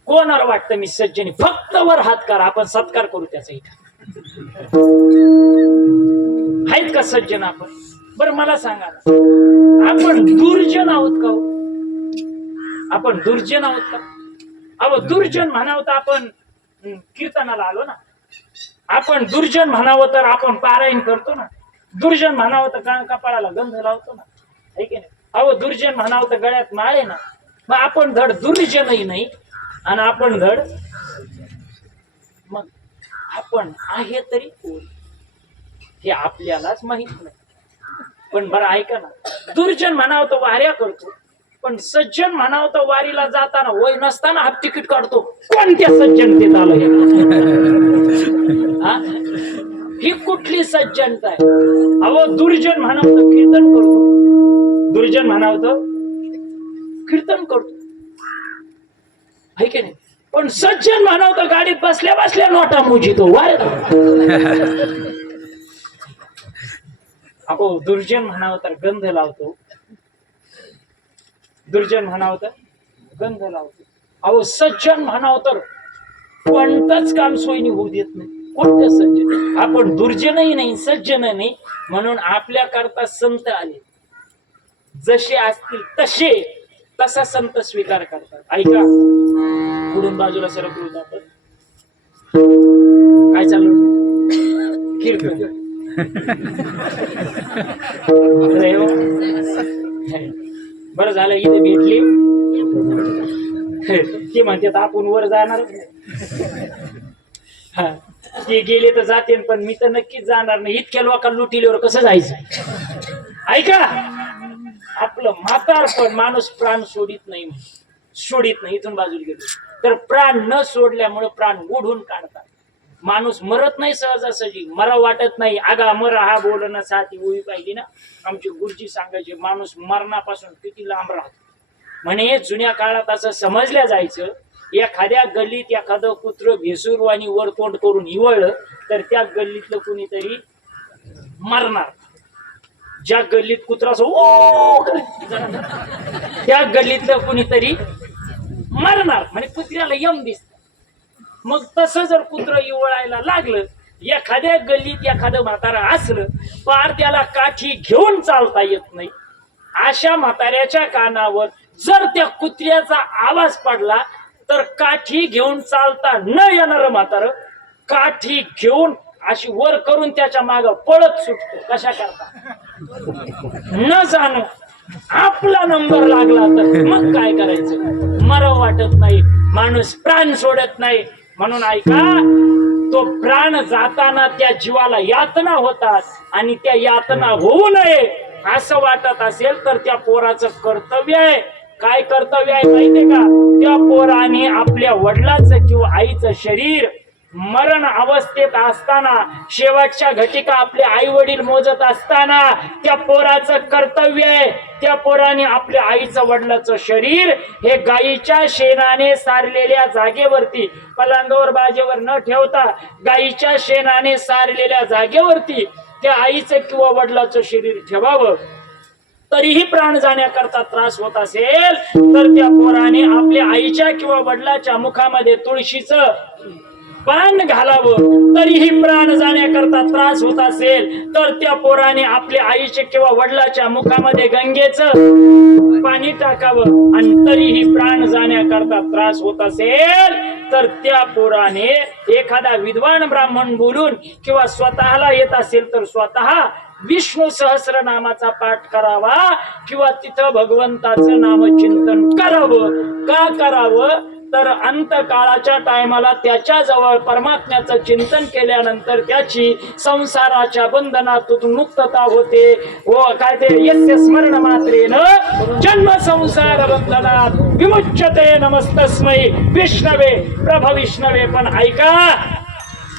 कोणाला वाटतं मी सज्जन? फक्त वर हात करा, आपण सत्कार करू त्याचा. इथं आहेत का सज्जन आपण? बरं मला सांगा, आपण दुर्जन आहोत का? आपण दुर्जन आहोत का? अहो दुर्जन म्हणावं तर आपण कीर्तनाला आलो ना, आपण दुर्जन म्हणावं तर आपण पारायण करतो ना, दुर्जन म्हणावं तर कान कपाळाला गंध लावतो ना, है की नाही? अहो दुर्जन म्हणावं तर गळ्यात माळ आहे ना, मग आपण धड दुर्जनही नाही आणि आपण धड मग आपण आहे तरी कोण हे आपल्यालाच माहित नाही. पण बरं ऐका ना, दुर्जन म्हणावं तर वाऱ्या करतो, पण सज्जन म्हणावं तर वारीला जाताना वय नसताना हाफ तिकीट काढतो. कोणत्या सज्जनतेत आलं हे? हा? ही कुठली सज्जनता आहे? अहो दुर्जन म्हणावं तर कीर्तन करतो, दुर्जन म्हणावं तर कीर्तन करतो, है की नाही? पण सज्जन म्हणावं तर गाडीत बसल्या बसल्या नोटा मोजितो वारे. अहो दुर्जन म्हणावं तर गंध लावतो, दुर्जन म्हणावं तर गंध लावतो. अहो सज्जन म्हणावं तर कोणतंच काम सोयीने होऊ देत नाही. कोणत्या सज्जन? आपण दुर्जनही नाही सज्जन नाही, म्हणून आपल्या करता संत आले, जसे असतील तसे तसा संत स्वीकार करतात. ऐका, पुढून बाजूला सरकलो आपण, काय चाललं? कीर्तन. बरं झालं इथे भेटली, ते म्हणतात आपण वर जाणार. हा, ते गेले तर जाते, पण मी तर नक्कीच जाणार नाही. इतक्या लोकांना लुटिल्यावर कसं जायचं? ऐका, आपलं म्हातारपण माणूस प्राण सोडित नाही, सोडित नाही. इथून बाजूला गेलो तर प्राण न सोडल्यामुळे प्राण ओढून काढतात. माणूस मरत नाही सहजासहजी, मरा वाटत नाही. आगा मरा हा बोलणं साथी ओळी पाहिली ना, आमचे गुरुजी सांगायचे माणूस मरणापासून किती लांब राहतो. म्हणे जुन्या काळात असं समजल्या जायचं, एखाद्या गल्लीत एखादं कुत्र भेसूरवाणी वर तोंड करून इवळलं तर त्या गल्लीतलं कुणीतरी मरणार. ज्या गल्लीत कुत्रा त्या गल्लीतलं कुणीतरी मरणार, म्हणजे कुत्र्याला यम दिसत. मग तसं जर कुत्र इवळायला लागलं, एखाद्या गल्लीत एखादं म्हातारा असलं, पार त्याला काठी घेऊन चालता येत नाही, अशा म्हाताऱ्याच्या कानावर जर त्या कुत्र्याचा आवाज पडला तर काठी घेऊन चालता न येणार म्हातार काठी घेऊन अशी वर करून त्याच्या माग पळत सुटतो. कशा करता? न जाणू आपला नंबर लागला तर मग काय करायचं? मरव वाटत नाही, माणूस प्राण सोडत नाही. म्हणून ऐका, तो प्राण जाताना त्या जीवाला यातना होतात, आणि त्या यातना होऊ नये असं वाटत असेल तर त्या पोराचं कर्तव्य आहे. काय कर्तव्य आहे माहितीये का? त्या पोराने आपल्या वडिलाचं किंवा आईचं शरीर मरण अवस्थेत असताना, शेवटच्या घटिका आपले आई वडील मोजत असताना त्या पोराचं कर्तव्य आहे, त्या पोराने आपल्या आईचं वडिलाचं शरीर हे गायीच्या शेणाने सारलेल्या जागेवरती, पलंगावर बाजेवर न ठेवता गायीच्या शेणाने सारलेल्या जागेवरती त्या आईचं किंवा वडिलाचं शरीर ठेवावं. तरीही प्राण जाण्याकरता त्रास होत असेल तर त्या पोराने आपल्या आईच्या किंवा वडिलाच्या मुखामध्ये तुळशीचं पान घालावं. तरीही प्राण जाण्याकरता त्रास होत असेल तर त्या पोराने आपल्या आईच्या किंवा वडिलाच्या मुखामध्ये गंगेचं पाणी टाकावं. आणि तरीही प्राण जाण्याकरता त्रास होत असेल तर त्या पोराने एखादा विद्वान ब्राह्मण बोलून किंवा स्वतःला येत असेल तर स्वतः विष्णू सहस्रनामाचा पाठ करावा किंवा तिथं भगवंताचं नामचिंतन करावं. का करावं? तर अंतकाळाच्या टायमाला त्याच्या जवळ परमात्म्याचं चिंतन केल्यानंतर त्याची संसाराच्या बंधनातून मुक्तता होते. व काय ते यस्य स्मरण मात्रेन जन्म संसार बंधनात विमुच्यते नमस्तस्मै विष्णवे प्रभ विष्णवे. पण ऐका,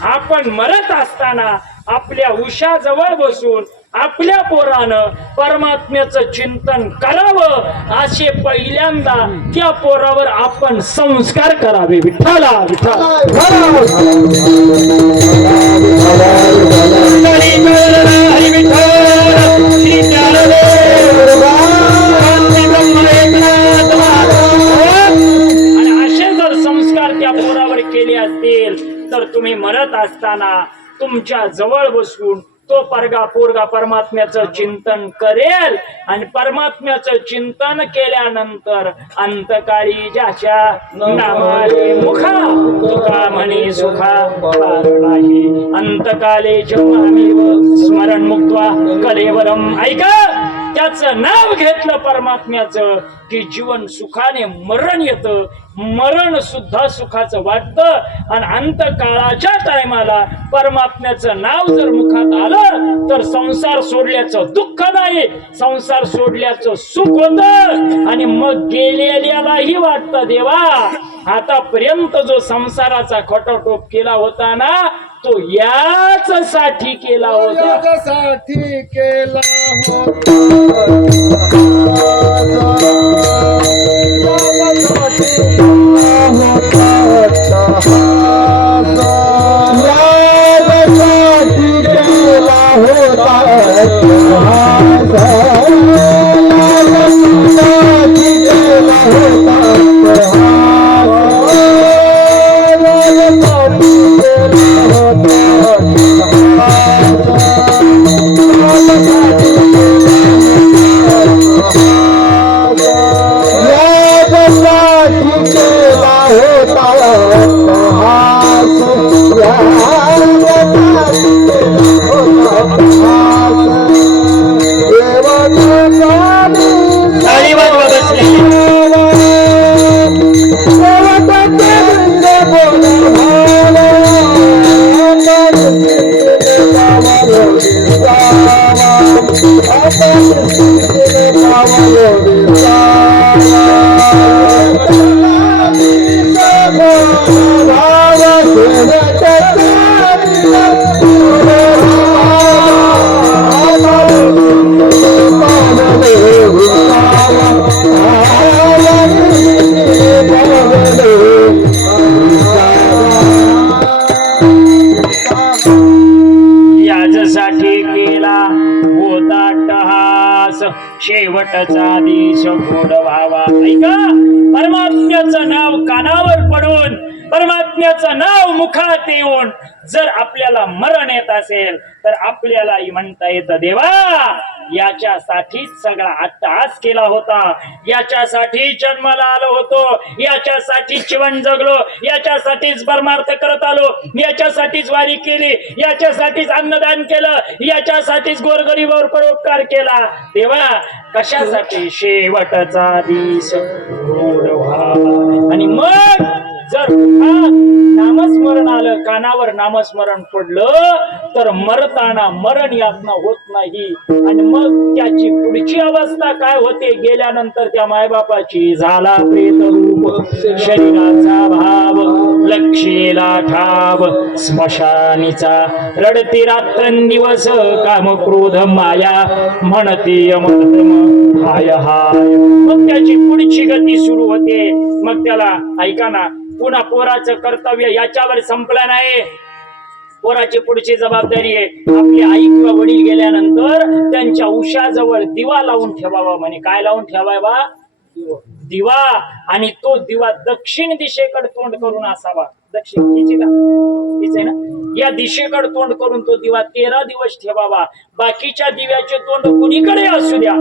आपण मरत असताना आपल्या उशाजवळ बसून आपल्या पोरानं परमात्म्याचं चिंतन करावं, असे पहिल्यांदा त्या पोरावर आपण संस्कार करावे. विठ्ठला विठ्ठल आणि असे जर संस्कार त्या पोरावर केले असतील तर तुम्ही मरत असताना तुमच्या जवळ बसून तो पोरगा परमात्म्याचं चिंतन करेल आणि परमात्म्याचं चिंतन केल्यानंतर अंतकाळी ज्याच्या नामाले मुखा तुका म्हणे सुखा पार नाही अंतकाले जन्मामेव स्मरण मुक्त्वा कलेवरम ऐका त्याचं नाव घेतलं परमात्म्याचं की जीवन सुखाने मरण येतं मरण सुद्धा सुखाचं वाटतं आणि अंतकाळाच्या टायमाला परमात्म्याचं नाव जर मुखात आलं तर संसार सोडल्याचं दुःख नाही संसार सोडल्याचं सुख होतं आणि मग गेलेल्यालाही वाटतं देवा आतापर्यंत जो संसाराचा खटाटोप केला होता ना तो याच साठी केला होता साठी केला याच्यासाठी केला होता टहास शेवटचा दिश घोड व्हावा ऐका परमात्म्याचं नाव कानावर पडून परमात्म्याचं नाव मुखात येऊन जर आपल्याला मरण येत असेल तर आपल्यालाही म्हणता येतं देवा याच्यासाठीच सगळा अट्टहास केला होता याच्यासाठी जन्माला आलो होतो याच्यासाठी जीवन जगलो याच्यासाठीच परमार्थ करत आलो याच्यासाठीच वारी केली याच्यासाठीच अन्नदान केलं याच्यासाठीच गोरगरीबावर परोपकार केला देवा कशासाठी शेवटचा दिस घोड व्हावा आणि मग जर नामस्मरण आलं कानावर नामस्मरण पडलं तर मरताना मरण यातना होत नाही आणि मग त्याची पुढची अवस्था काय होते गेल्यानंतर त्या मायबापाची झाला प्रेत रूप शरीराचा भाव लक्षेला ठाव स्मशानीचा रडती रात्रंदिवस काम क्रोध माया म्हणते अमृतम हाय हाय मग त्याची पुढची गती सुरू होते मग त्याला ऐका ना पुन्हा पोराचं कर्तव्य याच्यावर संपलं नाही पोराची पुढची जबाबदारी आहे आपली आई किंवा वडील गेल्यानंतर त्यांच्या उशाजवळ दिवा लावून ठेवावा म्हणे काय लावून ठेवावा दिवा आणि तो दिवा दक्षिण दिशेकडे तोंड करून असावा दक्षिण हिची का हीच आहे ना या दिशेकडे तोंड करून तो दिवा 13 दिवस ठेवावा बाकीच्या दिव्याचे तोंड कुणीकडे असू द्या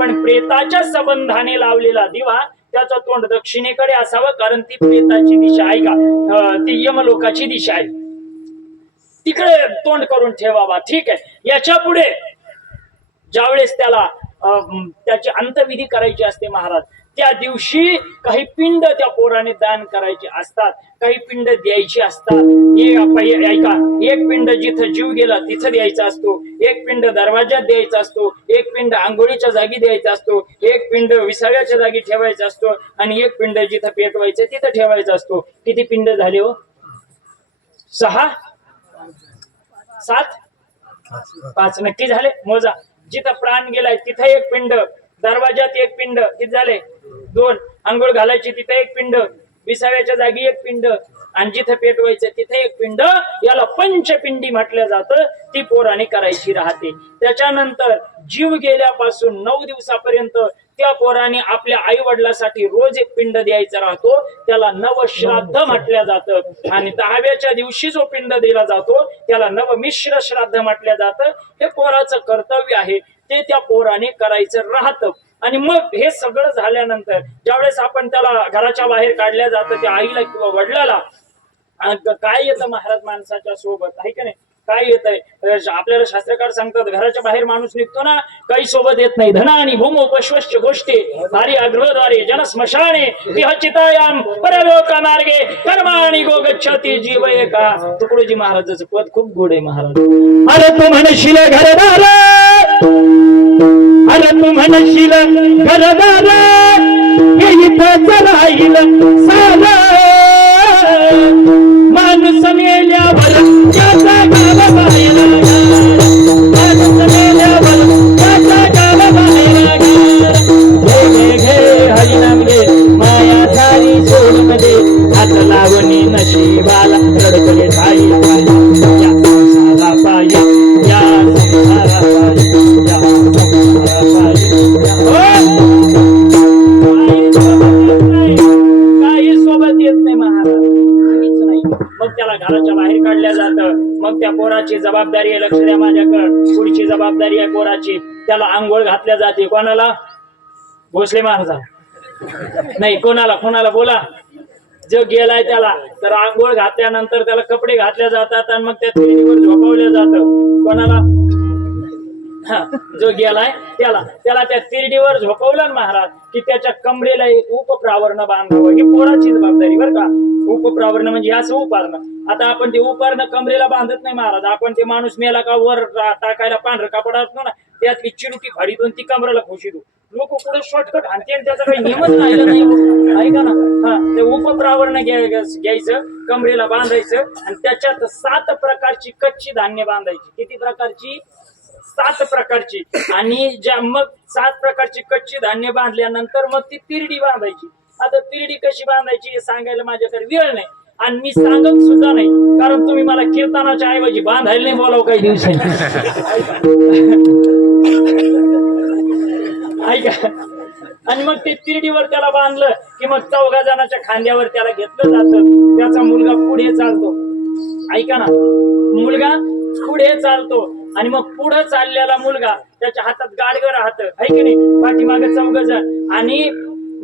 पण प्रेताच्या संबंधाने लावलेला दिवा त्याचं तोंड दक्षिणेकडे असावं कारण ती प्रेताची दिशा आहे का ती यमलोकाची दिशा आहे तिकडे तोंड करून ठेवावा ठीक आहे याच्या पुढे ज्यावेळेस त्याला त्याची अंत्यविधी करायची असते महाराज त्या दिवशी काही पिंड त्या पोराने दान करायचे असतात काही पिंड द्यायची असतात ऐका एक पिंड जिथं जीव गेला तिथं द्यायचा असतो एक पिंड दरवाज्यात द्यायचा असतो एक पिंड आंघोळीच्या जागी द्यायचा असतो एक पिंड विसाव्याच्या जागी ठेवायचा असतो आणि एक पिंड जिथं पेटवायचं तिथं ठेवायचा असतो किती पिंड झाले हो 6 7 5 नक्की झाले मोजा जिथं प्राण गेलाय तिथं एक पिंड दरवाजात एक पिंड किती झाले 2 अंघोळ घालायची तिथं एक पिंड विसाव्याच्या जागी एक पिंड आणि जिथं पेटवायचं तिथे एक पिंड, याला पंचपिंडी म्हटलं जातं. ती पोराने करायची राहते. त्याच्यानंतर जीव गेल्यापासून 9 दिवसापर्यंत त्या पोराने आपल्या आई वडिलांसाठी रोज एक पिंड द्यायचा राहतो. त्याला नवश्राद्ध म्हटलं जातं. आणि 10व्याच्या दिवशी जो पिंड दिला जातो त्याला नवमिश्र श्राद्ध म्हटलं जातं. हे पोराचं कर्तव्य आहे, ते त्या पोराने करायचं राहतं. आणि मग हे सगळं झाल्यानंतर ज्यावेळेस आपण त्याला घराच्या बाहेर काढल्या जातं, त्या आईला किंवा वडिलाला काय येतं महाराज माणसाच्या सोबत, आहे का नाही? काय येतंय आपल्याला शास्त्रकार सांगतात, घराच्या बाहेर माणूस निघतो ना, काही सोबत येत नाही. धना आणि भूमो पश्वश्च गोष्टी भारी अग्रद्वारे जन स्मशाने विहचितायाम परलोका मार्गे कर्माणि गो गच्छति जीव एका. तुकडोजी महाराजाचं पद खूप गोड आहे महाराज. अरे तू म्हणशील घरदार, अरे तू म्हणशील घरदार, हे इथं राहील सारा माणूस मेल्यावर त्याचा गाव बाहेर, माणूस मेल्यावर त्याचा गाव बाहेर. घे घे हरिनाम घे, माया झाली सोडमध्ये, हात लावणी नशिबाला रडकले ठाई पायी. या संसारा पायी, या संसारा पायी, या संसारा पायी. काही सोबत येत नाही महाराज, काहीच नाही. मग त्याला घराच्या बाहेर काढल्या जातं. मग त्या पोराची जबाबदारी आहे, लक्ष द्या माझ्याकडे, पुढची जबाबदारी आहे पोराची. त्याला आंघोळ घातल्या जाते. कोणाला? भोसले महाराजा नाही, कोणाला कोणाला बोला. जो गेलाय त्याला तर आंघोळ घातल्यानंतर त्याला कपडे घातले जातात आणि मग त्या तिरीवर झोपवलं जातं. कोणाला? जो गेलाय त्याला त्याला त्या तिरडीवर झोपवलं महाराज की त्याच्या कमरेला एक उपप्रावरण बांधावं. ही पोराची जबाबदारी बरं का. उपप्रावरण म्हणजे असं उपारणं. आता आपण ते उपारणं कमरेला बांधत नाही महाराज. आपण ते माणूस मेला का वर टाकायला पांढरं कापड असतो ना, त्यातली चिरुकी फाडीतून ती कमरेला खोशीतो. लोक पुढे शॉर्टकट आणते आणि त्याचा काही नियमच राहिला नाही, ऐका ना. ते उपप्रावरण घ्यायचं, कमरेला बांधायचं आणि त्याच्यात 7 प्रकारची कच्ची धान्य बांधायची. किती प्रकारची? 7 प्रकारची. आणि ज्या मग 7 प्रकारची कच्ची धान्य बांधल्यानंतर मग ती तिरडी बांधायची. आता तिरडी कशी बांधायची हे सांगायला माझ्याकडे वेळ नाही आणि मी सांगत सुद्धा नाही, कारण तुम्ही मला कीर्तनाच्या ऐवजी बांधायला नाही बोलाव काही दिवसांनी. ऐका. आणि मग ते तिरडीवर त्याला बांधलं की मग 4 जणांच्या खांद्यावर त्याला घेतलं जातं. त्याचा मुलगा पुढे चालतो, ऐका ना. मुलगा पुढे चालतो आणि मग पुढे चाललेला मुलगा त्याच्या हातात गाडगं राहतं, आहे की नाही. पाठीमागे 4 जण. आणि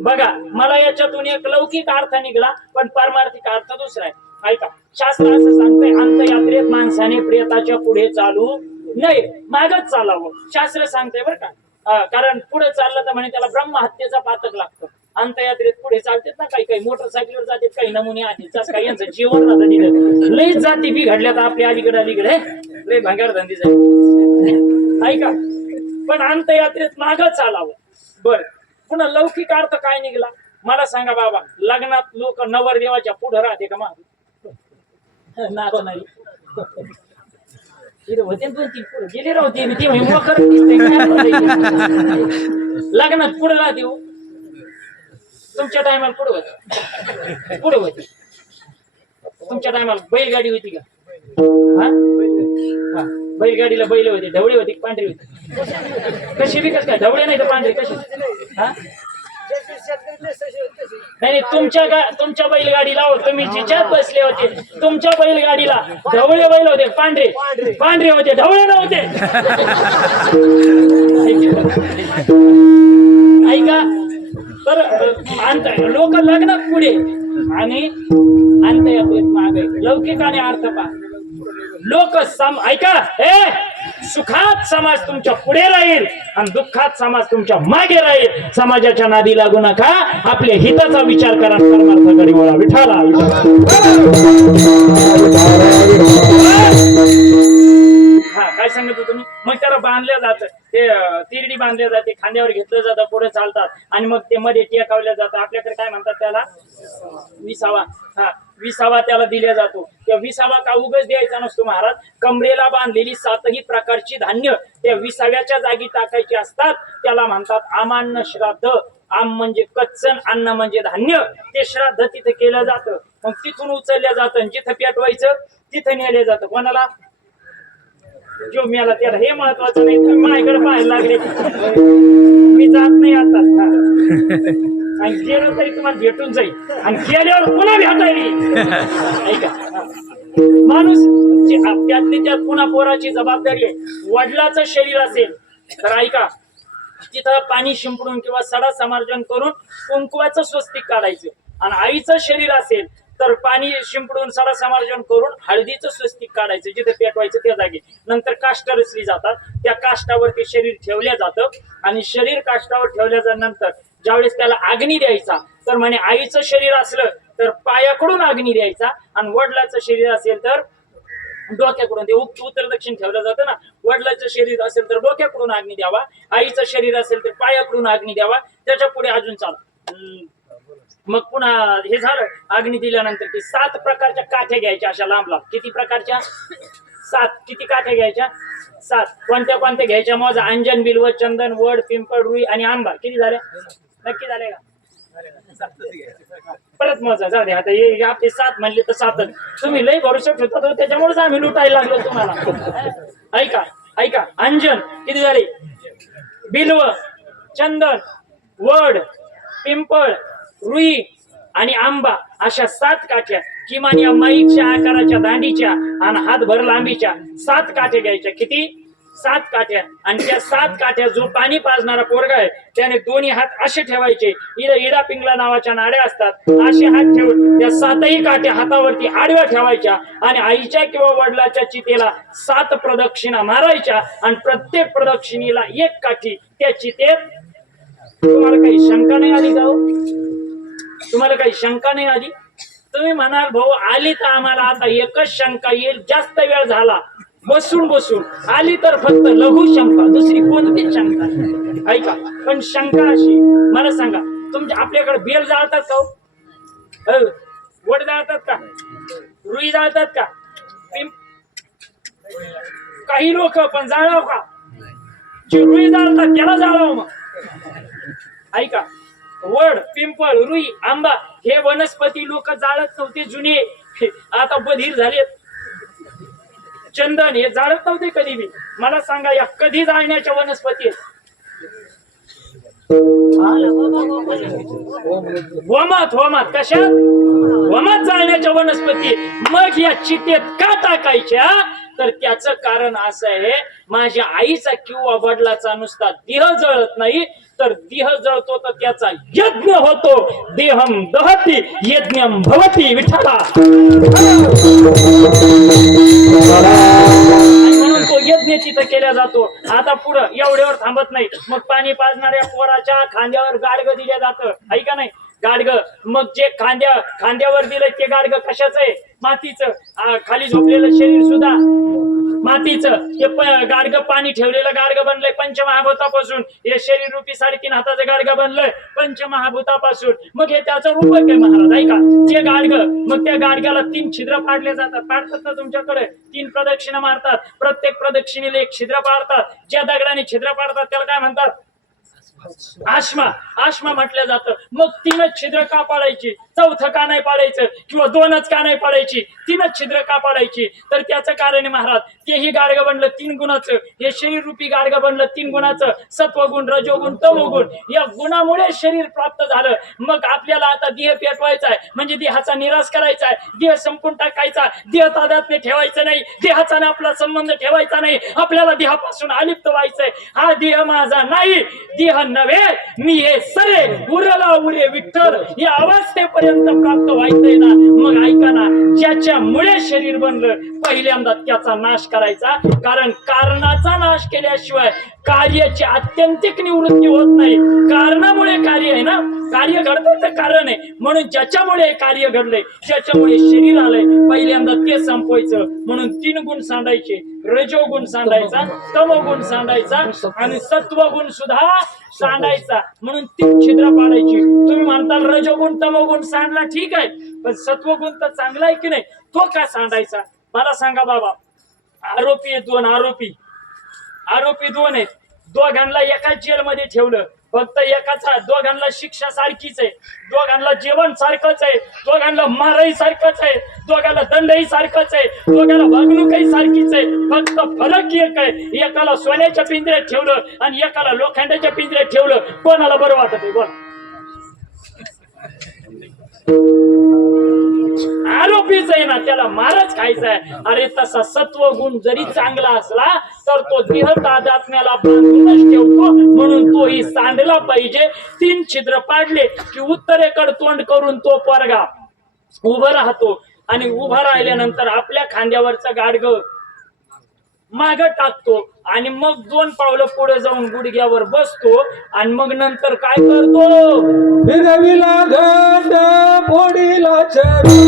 बघा, मला याच्यातून एक लौकिक अर्थ निघाला पण परमार्थिक अर्थ दुसरा आहे. ऐका, शास्त्र असं सांगतंय, अंत्ययात्रेत माणसाने प्रेताच्या पुढे चालू नाही, मागच चालावं शास्त्र सांगतंय बरं का. कारण पुढे चाललं तर म्हणे त्याला ब्रह्महत्येचा पातक लागतं. अंत्ययात्रेत पुढे चालतात ना, काही काही मोटरसायकलवर जातात, काही नमुने आहेत, काही यांचं जीवन राहतं तिथं. लई जाती बिघडल्यात आपल्या अलीकडे लय भंगार धंदे झाले, ऐका. पण अंत्ययात्रेत मागं चालावं. बर, पुन्हा लौकिक अर्थ काय निघाला मला सांगा बाबा. लग्नात लोक नवरदेवाच्या पुढे राहते का माग? नाचणारी होते 2-3 पुढे गेले राहते. लग्नात पुढे राहते हो. तुमच्या टायमाला पुढे होते. तुमच्या टायमाला बैलगाडी होती का? बैलगाडीला बैल होते, ढवळे होते, पांढरे होते. कशी विकत काय? ढवळे नाही तर पांढरे कशी? नाही, तुमच्या बैलगाडीला तुम्ही जिच्यात बसले होते, तुमच्या बैलगाडीला ढवळे बैल होते, पांढरे होते, ढवळे नव्हते. ऐका. तर लोक लग्नात पुढे आणि अंत्ययात्रेत मागे. लौकिक आणि अर्थ पा. लोक ऐका, सुखात समाज तुमच्या पुढे राहील आणि दुःखात समाज तुमच्या मागे राहील. समाजाच्या नादी लागू नका, आपल्या हिताचा विचार करा, परमार्थाकडे वळा. विठाला हा काय सांगत होतो तुम्ही. मग त्याला बांधल्या जातं, ते तिरडी बांधल्या जाते, खांद्यावर घेतलं जातं, पुढे चालतात आणि मग ते मध्ये टेकावल्या जातं. आपल्याकडे काय म्हणतात त्याला? विसावा. विसावा त्याला दिला जातो. त्या विसावा का उगाच द्यायचा नसतो महाराज. कमरेला बांधलेली 7ही प्रकारची धान्य त्या विसाव्याच्या जागी टाकायची असतात. त्याला म्हणतात आमान्न श्राद्ध. आम म्हणजे कच्चन, अन्न म्हणजे धान्य. ते श्राद्ध तिथे केलं जातं. मग तिथून उचलल्या जातं, जिथं पेटवायचं तिथं नेलं जातं. कोणाला? जो मेला त्याला. हे महत्वाचं नाही. तुम्ही माझ्याकडे पाहायला लागले, मी जात नाही आता. आणि गेलो तरी तुम्हाला भेटून जाईल, आणि गेल्यावर पुन्हा भेटायला. ऐका, माणूस त्यातली त्यात पुन्हा पोराची जबाबदारी आहे. वडिलाचं शरीर असेल तर ऐका, तिथं पाणी शिंपडून किंवा सडा समार्जन करून कुंकवाचं स्वस्तिक काढायचं. आणि आईचं शरीर असेल तर पाणी शिंपडून सडा समार्जन करून हळदीचं स्वस्तिक काढायचं, जिथे पेटवायचं त्या जागी. नंतर काष्ट रचली जातात. त्या काष्टावरती शरीर ठेवल्या जातं. आणि शरीर काष्टावर ठेवल्याच्या नंतर ज्यावेळेस त्याला अग्नी द्यायचा, तर म्हणे आईचं शरीर असलं तर पायाकडून अग्नी द्यायचा, आणि वडिलाचं शरीर असेल तर डोक्याकडून. ते उत्तर दक्षिण ठेवलं जातं ना. वडिलाचं शरीर असेल तर डोक्याकडून अग्नी द्यावा, आईचं शरीर असेल तर पायाकडून अग्नी द्यावा. त्याच्या पुढे अजून चालू. मग पुन्हा हे झालं. अग्नी दिल्यानंतर ती 7 प्रकारच्या काठ्या घ्यायच्या, अशा लांब लांब. किती प्रकारच्या? 7. किती काठ्या घ्यायच्या? 7. कोणत्या कोणत्या घ्यायच्या? मोजा. अंजन, बिल्व, चंदन, वड, पिंपळ, रुई आणि आंबा. किती झाल्या? नक्की झाले का? परत मोजा. जाऊ दे आता. हे आपले 7 म्हणले तर 7च. तुम्ही लई भरोसा ठेवता, त्याच्यामुळेच आम्ही लुटायला लागलो तुम्हाला. ऐका ऐका. अंजन किती झाले? बिल्व, चंदन, वड, पिंपळ, रुई आणि आंबा, अशा 7 काठ्या. किमान या माईकच्या आकाराच्या दांडीच्या आणि हातभर लांबीच्या 7 काठ्या घ्यायच्या. किती? 7 काठ्या. आणि त्या 7 काठ्या जो पाणी पाजणारा पोरगा आहे त्याने दोन्ही हात असे ठेवायचे. इडा पिंगला नावाच्या नाड्या असतात. असे हात ठेवून त्या 7ही काठ्या हातावरती आडव्या ठेवायच्या, आणि आईच्या किंवा वडिलाच्या चितेला 7 प्रदक्षिणा मारायच्या. आणि प्रत्येक प्रदक्षिणेला 1 काठी त्या चितेत. तुम्हाला काही शंका नाही आली का? तुम्हाला काही शंका नाही आली? तुम्ही म्हणाल भाऊ आली तर आम्हाला आता एकच शंका येईल, जास्त वेळ झाला बसून बसून. आली तर फक्त लघु शंका, दुसरी कोणतीच शंका नाही. ऐका, पण शंका अशी, मला सांगा, तुमच्या आपल्याकडे बेल जाळतात का? वड जाळतात का? रुई जाळतात का? काही लोक. पण जाळाव का? जे रुई जाळतात त्याला जाळाव. मग ऐका, वड, पिंपळ, रुई, आंबा हे वनस्पती लोक जाळत नव्हते जुने. आता बधीर झालेत. चंदन हे जाळत नव्हते कधी बी. मला सांगा, या कधी जाळण्याच्या वनस्पती आहेत? वमात कशात? वमात जाळण्याच्या वनस्पती. मग या चितेत का टाकायच्या? तर त्याचं कारण असं आहे, माझ्या आईचा किंवा वडिलाचा नुसता देह जळत नाही, तर देह जळतो तर त्याचा यज्ञ होतो. देहम दहती यज्ञम भवती विठ्ठला. म्हणून तो यज्ञ तिथं केला जातो. आता पुढं एवढ्यावर थांबत नाही. मग पाणी पाजणाऱ्या पोराच्या खांद्यावर गाडगं दिलं जातं. ऐका नाही, गाडगं. मग जे खांद्यावर दिलंय ते गाडगं कशाचं आहे? मातीचं. खाली झोपलेलं शरीर सुद्धा मातीचं. ते गाडगं पाणी ठेवलेलं गाडगं बनलंय पंचमहाभूतापासून. हे शरीर रूपी 3.5 हाताचं गाडगं बनलंय पंचमहाभूतापासून. मग हे त्याचं रूप आहे महाराज. ऐका, ते गाडगं, मग त्या गाडग्याला 3 छिद्र पाडले जातात. पाडतात ना तुमच्याकडे? 3 प्रदक्षिणा मारतात. प्रत्येक प्रदक्षिणेला 1 छिद्र पाडतात. ज्या दगडाने छिद्र पाडतात त्याला काय म्हणतात? आश्मा म्हटलं जातं. मग 3च छिद्र का पाडायची? 4थं का नाही पाडायचं? किंवा 2च का नाही पाडायची? 3च छिद्र का पाडायची? तर त्याचं कारण आहे महाराज, तेही गाडगं बनलं 3 गुणाचं. हे शरीर रूपी गाडगं बनलं 3 गुणाचं. सत्वगुण, रजोगुण, तमोगुण या गुणामुळे शरीर प्राप्त झालं. मग आपल्याला आता देह पेटवायचा आहे, म्हणजे देहाचा निराश करायचा आहे. देह संपून टाकायचा. देह तादात्म्य ठेवायचं नाही. देहाचा आपला संबंध ठेवायचा नाही. आपल्याला देहापासून अलिप्त व्हायचंय. हा देह माझा नाही, देह नव्हे मी हे सरे. उरला उरे विठ्ठल या अवस्थेपर्यंत प्राप्त व्हायचंय ना. मग ऐका ना, ज्याच्यामुळे शरीर बनलं पहिल्यांदा त्याचा नाश करायचा. कारण कारणाचा नाश केल्याशिवाय कार्याची आत्यंतिक निवृत्ती होत नाही. कारणामुळे कार्य आहे ना. कार्य घडतं तर कारण आहे. म्हणून ज्याच्यामुळे कार्य घडलंय, ज्याच्यामुळे शरीर आलंय, पहिल्यांदा ते संपवायचं म्हणून 3 गुण सांडायचे. रजोगुण सांडायचा, तमोगुण सांडायचा आणि सत्वगुण सुद्धा सांडायचा म्हणून 3 छिद्र पाडायची. तुम्ही म्हणताल रजोगुण तमोगुण सांडला, ठीक आहे, पण सत्वगुण तर चांगला आहे की नाही, तो का सांडायचा मला सांगा बाबा. आरोपी आहेत 2 आरोपी 2 आहेत. दोघांना एकाच जेलमध्ये ठेवलं, फक्त एकाचा दोघांना शिक्षा सारखीच आहे, दोघांना जेवण सारखंच आहे, दोघांना मारही सारखंच आहे, दोघांना दंडही सारखंच आहे, दोघांना वागणूकही सारखीच आहे. फक्त फरक एक आहे, एकाला सोन्याच्या पिंजऱ्यात ठेवलं आणि एकाला लोखंडाच्या पिंजऱ्यात ठेवलं. कोणाला बरं वाटत आहे बोल? आरोपीच आहे ना, त्याला मारच खायचा आहे. अरे तसा सत्वगुण जरी चांगला असला तर तो देह तादात्म्याला बांधूनच ठेवतो, म्हणून तोही सांडला पाहिजे. 3 छिद्र पाडले की उत्तरेकडे तोंड करून तो पोरगा उभा राहतो आणि उभा राहिल्यानंतर आपल्या खांद्यावरचं गाडगं माग टाकतो आणि मग 2 पावलं पुढे जाऊन गुडघ्यावर बसतो आणि मग नंतर काय करतो? फिरविला घंट फोडीला चरी,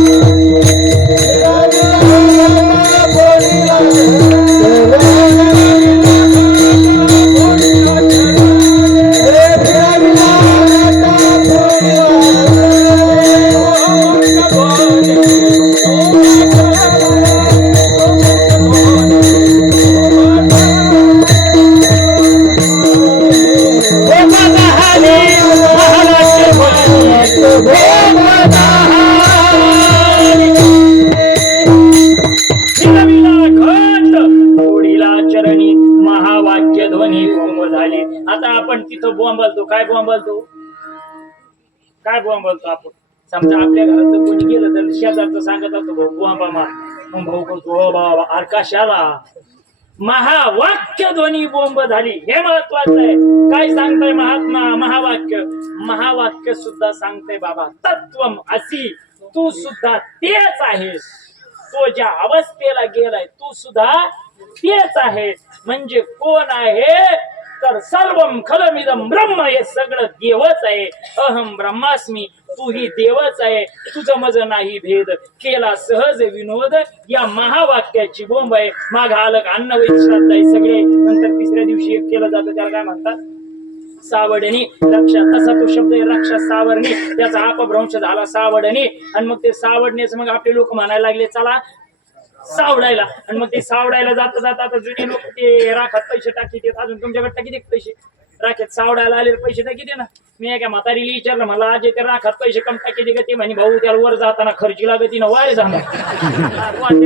महावाक्य ध्वनी बोंब झाले. आता आपण तिथं बोंबलतो. काय बोंबलतो? आपण समजा आपल्या घरात कोणी गेलं तर शेजारचं सांगत असतो भाऊ बोंबा मार, मग भाऊ करतो हो बाबा अरे कशाला. महावाक्य ध्वनी बोंब झाली, हे महत्वाचं आहे. काय सांगताय महावाक्य सुद्धा सांगताय बाबा तत्वम असी, तू सुद्धा तेच आहेस. तो ज्या अवस्थेला गेलाय तू सुद्धा तेच आहे. म्हणजे कोण आहे तर सर्वम खलमिदम ब्रह्म, हे सगळं देवच आहे. अहम ब्रह्मास्मी, तू ही देवच आहे, तुझं मज नाही भेद, केला सहज विनोद. या महावाक्याची बोंब आहे. माघ आलक अन्न वैश्राद्ध आहे सगळे. नंतर 3ऱ्या दिवशी एक केलं जातं, त्याला काय म्हणतात? सावडणी. रक्षा, तसा तो शब्द आहे रक्षा सावरणी, त्याचा अपभ्रंश झाला सावडणी. आणि मग ते सावडण्याचं मग आपले लोक म्हणायला लागले चला सावडायला. आणि मग ते सावडायला जाता जाता आता जुने लोक ते राखात पैसे टाकी. अजून तुमच्याकडे किती पैसे राखेत सावडायला आले पैसे टाकी ना. मी एका म्हातारीला विचारलं, मला आज ते राखात पैसे कम टाकी दे ते म्हणे भाऊ त्याला वर जाताना खर्ची लागती ना वारे जाणार.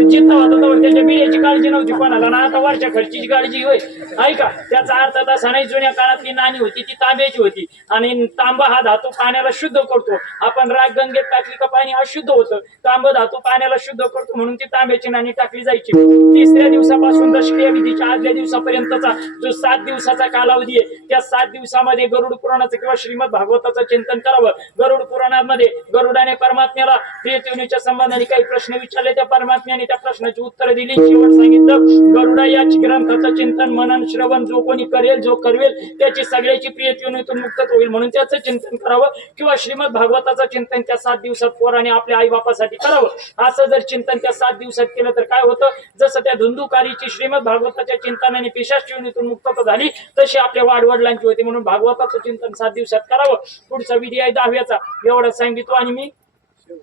चिंता होता त्याच्या बिड्याची काळजी नव्हती कोणाला ना, आता वरच्या खर्चीची काळजी होय. ऐका, त्याचा अर्थ तसा नाही. जुन्या काळातली नाणी होती ती तांब्याची होती आणि तांबा हा धातू पाण्याला शुद्ध करतो. आपण राग गंगेत टाकली का पाणी अशुद्ध होतं, तांब धातू पाण्याला शुद्ध करतो म्हणून ती तांब्याची नाणी टाकली जायची. 3ऱ्या दिवसापासून दशक्रिया विधीच्या आदल्या दिवसापर्यंतचा जो 7 दिवसाचा कालावधी आहे, त्या 7 दिवसामध्ये गरुड पुराणाचं किंवा श्रीमद भागवताचं चिंतन करावं. गरुड पुराणामध्ये गरुडाने परमात्म्याला प्रियतेच्या संबंधाने काही प्रश्न विचारले, त्या परमात्म्याने त्या प्रश्नाची उत्तर दिली. शेवट सांगितलं गरुडा या ग्रंथाचं चिंतन मनन श्रवण जो कोणी करेल जो करवेल त्याची सगळ्याची प्रियतेतून मुक्तता होईल, म्हणून त्याचं चिंतन करावं. किंवा श्रीमद भागवताचं चिंतन त्या 7 दिवसात पोराने आपल्या आई बापासाठी करावं. असं जर चिंतन त्या 7 दिवसात केलं तर काय होतं, जसं त्या धुंदुकारीची श्रीमद भागवताच्या चिंतनाने पिशाच योनीतून मुक्तता झाली तशी आपल्या वाडवडिलांची होती. म्हणून भागवताचं चिंतन 7 दिवसात करावं. पुढचा विधी आहे 10व्याचा, एवढं सांगितलं. आणि मी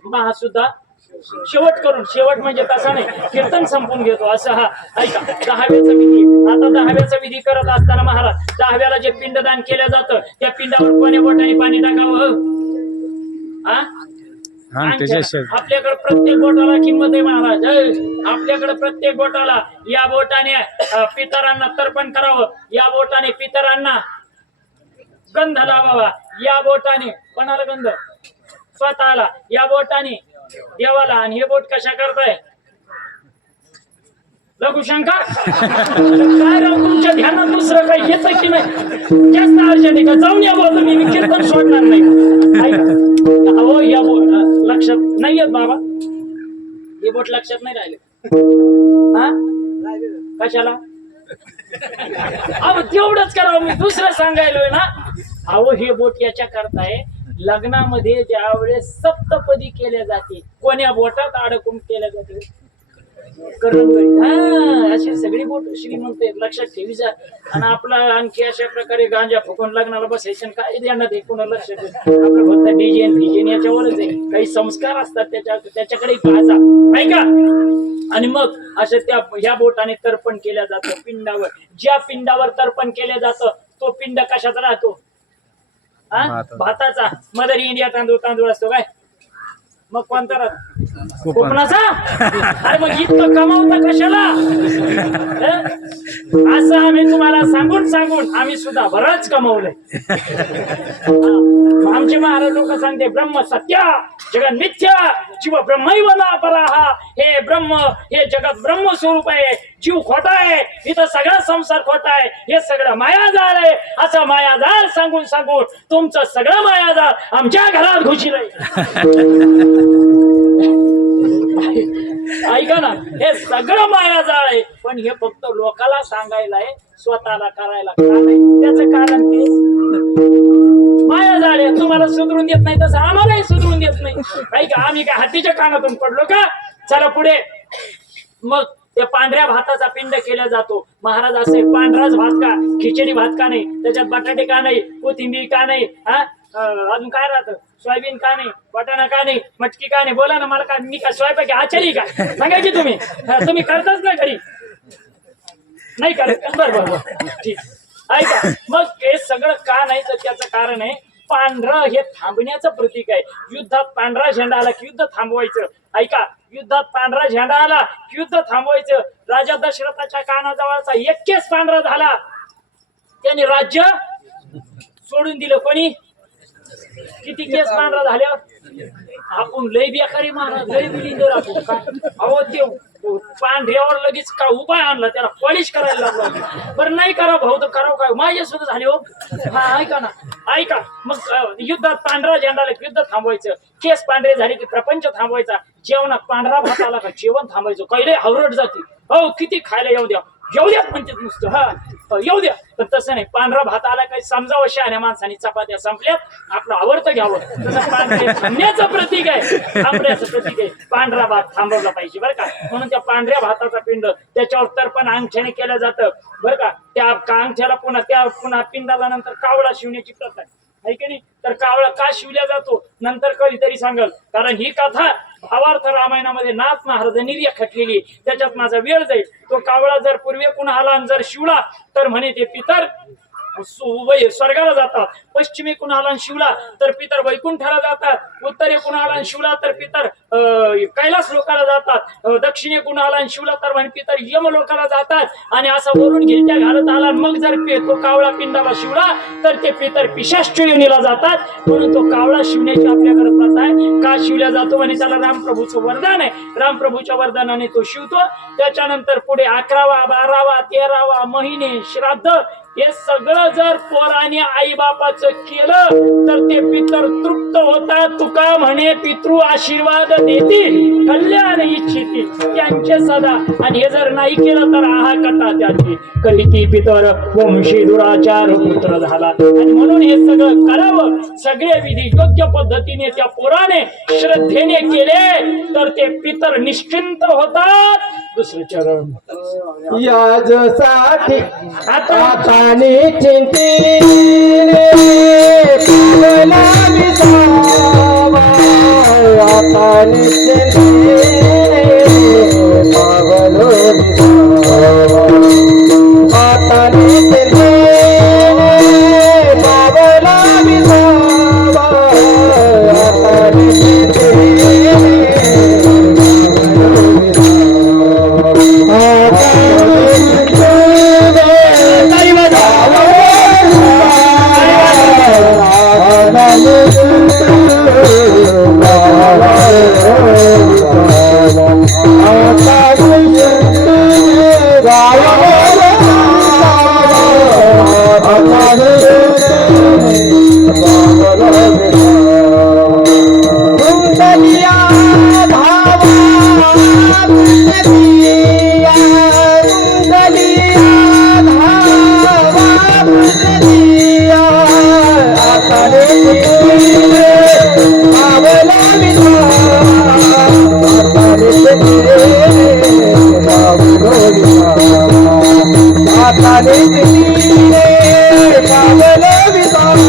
महा सुद्धा शेवट म्हणजे तसा नाही, कीर्तन संपून घेतो असं. हा ऐका, 10व्याचा विधी. आता 10व्याचा विधी करत असताना महाराज 10व्याला जे पिंडदान केलं जातं त्या पिंडावर कोण्या बोटाने पाणी टाकावं? आपल्याकडे प्रत्येक बोटाला किंमत आहे महाराज. आपल्याकडे प्रत्येक बोटाला, या बोटाने पितरांना तर्पण करावं, या बोटाने पितरांना गंध लावावा, या बोटाने कोणाला गंध? स्वतःला, या बोटाने देवाला. आणि हे बोट कशा करताय? लघुशंका. काय राव तुमच्या ध्यानात दुसरं काही येतं की नाही? जास्त अर्जंट आहे का? जाऊन या बोल, मी कीर्तन सोडणार नाही. हो, या बोट लक्षात नाही येत बाबा, हे बोट लक्षात नाही राहिले. हा कशाला? अहो तेवढंच करावं, मी दुसरं सांगायलोय ना. अहो हे बोट याच्या करताय लग्नामध्ये ज्या वेळेस सप्तपदी केल्या जाते कोण्या बोटात अडकून केल्या जाते करंगळी. हा अशी सगळी बोट श्रीमंत आहेत, लक्षात ठेवीचा. आणि आपला आणखी अशा प्रकारे गांजा फुकून लग्नाला बसायचं आणि काय देणार ते कोणा लक्षात ठेव. आपलं फक्त डिजेन फिजेन याच्यावरच आहे. काही संस्कार असतात त्याच्याकडे पाहायचा नाही का. आणि मग असं त्या ह्या बोटाने तर्पण केल्या जातं पिंडावर. ज्या पिंडावर तर्पण केलं जातं तो पिंड कशाचा राहतो? भाताचा. मदर इंडिया तांदूळ असतो काय, मग कोणता राहतो? कोकणाचा. अरे मग इतकं कमावता कशाला? असं आम्ही तुम्हाला सांगून आम्ही सुद्धा बरंच कमवलंय. आमचे महाराज लोक सांगते ब्रह्म सत्य जगन मिथ्या जीव ब्रह्मैव न पराहा. हे ब्रह्म हे जगत ब्रह्म स्वरूप आहे, जीव खोटा आहे, इथं सगळा संसार खोटा आहे, हे सगळं मायाजाळ आहे. असं मायाजाळ सांगून तुमचं सगळं मायाजाळ आमच्या घरात घुसलंय. ऐका ना, हे सगळं मायाजाळ आहे, पण हे फक्त लोकाला सांगायला आहे, स्वतःला करायला का नाही? त्याचं कारण ते मायाजाळ आहे. तुम्हाला सुधरून देत नाही तसं आम्हालाही सुधरून देत नाही. ऐका, आम्ही काय हातीच्या कानातून पडलो का? चला पुढे. मग ते पांढऱ्या भाताचा पिंड केला जातो. महाराज असे पांढराच भात का, खिचडी भात का नाही, त्याच्यात बटाटे का नाही, कोथिंबीर का नाही, अजून काय राहतं, सोयाबीन का नाही, वाटाणा का नाही, मटकी का नाही? बोला ना मला. का मी काय स्वयंपाकी आचारी का? सांगा की तुम्ही. तुम्ही करताच ना घरी? नाही करत. बरोबर ठीक. ऐका, मग हे सगळं का नाही तर त्याचं कारण आहे पांढरं हे थांबण्याचं प्रतीक आहे. युद्धात पांढरा झेंडा आला की युद्ध थांबवायचं. ऐका, युद्धात पांढरा झेंडा आला की युद्ध थांबवायचं. राजा दशरथाच्या कानाजवळचा एक केस पांढरा झाला, त्याने राज्य सोडून दिलं. कोणी? किती केस पांढरा झाल्यावर? आपण लय बेकारी महाराज, लय बिलिंदर आपण काय. अहो ते पांढऱ्यावर लगेच का उपाय आणला, त्याला पॉलिश करायला लागला. बरं नाही करा भाऊ तर करावं काय, माझ्या सुद्धा झाले हो. हा ऐका ना, ऐका. मग युद्धात पांढरा झेंडा आला की युद्ध थांबवायचं. केस पांढरे झाले की प्रपंच थांबवायचा. जेवणात पांढरा भात आला का जेवण थांबायचं. कैले हवरट जाते. हो किती खायला येऊ द्या म्हणते नुसतं. हा येऊ द्या. पण तसं नाही, पांढरा भात आला काही समजावं शहाण्या माणसाने चपात्या संपल्यात आपलं आवडतं घ्यावं. तसं पांढरे थांबण्याचं प्रतीक आहे, थांबण्याचं प्रतीक आहे. पांढरा भात थांबवला पाहिजे बरं का. म्हणून त्या पांढऱ्या भाताचा पिंड त्याच्यावर तर्पण अंगठ्याने केलं जातं बरं का. त्या अंगठ्याला पुन्हा पिंडाला नंतर कावळा शिवण्याची प्रथा आहे की नाही. तर कावळा का शिवल्या जातो नंतर कधीतरी सांगल, कारण ही कथा भावार्थ रामायणामध्ये नाथ महाराजांनी रेखाटलेली. त्याच्यात माझा वेळ जाईल. तो कावळा जर पूर्वेकडून आला आणि जर शिवला तर म्हणे ते पितर स्वर्गाला जातात. पश्चिमेकडून आला आणि शिवला तर पितर वैकुंठाला जातात. उत्तरेकडून आला आणि शिवला तर पितर कैलास लोकाला जातात. दक्षिणेकडून आला आणि शिवला तर म्हणे पितर यम लोकाला जातात. आणि असा वरून गिरट्या घालत आला मग जर तो कावळा पिंडाला शिवला तर ते पितर पिशाच योनीला जातात. म्हणून तो कावळा शिवण्याची आपल्याकडे प्रथा आहे. का शिवल्या जातो आणि त्याला रामप्रभूचं वरदान आहे. रामप्रभूच्या वरदानाने तो शिवतो. त्याच्यानंतर पुढे 11वा 12वा 13वा महिने श्राद्ध हे सगळं जर पोराने आई बापाचं केलं तर ते पितर तृप्त होतात. तुका म्हणे पितृ आशीर्वाद देतील, कल्याण इच्छितील त्यांचे सदा. आणि हे जर नाही केलं तर आहा कथा त्याची. कलिती पितर वंशी दुराचार पुत्र झाला. आणि म्हणून हे सगळं करावं. सगळे विधी योग्य पद्धतीने त्या पोराने श्रद्धेने केले तर ते पितर निश्चिंत होतात. दुसरं चरण याजसाठी आता चिंती पावला विसावा. आता चिंती पावलो विसावा. आता चिंती पावला विसावा. आता चिंती Thank you. पावलो विसावा हाताने दिले पावलो विसावा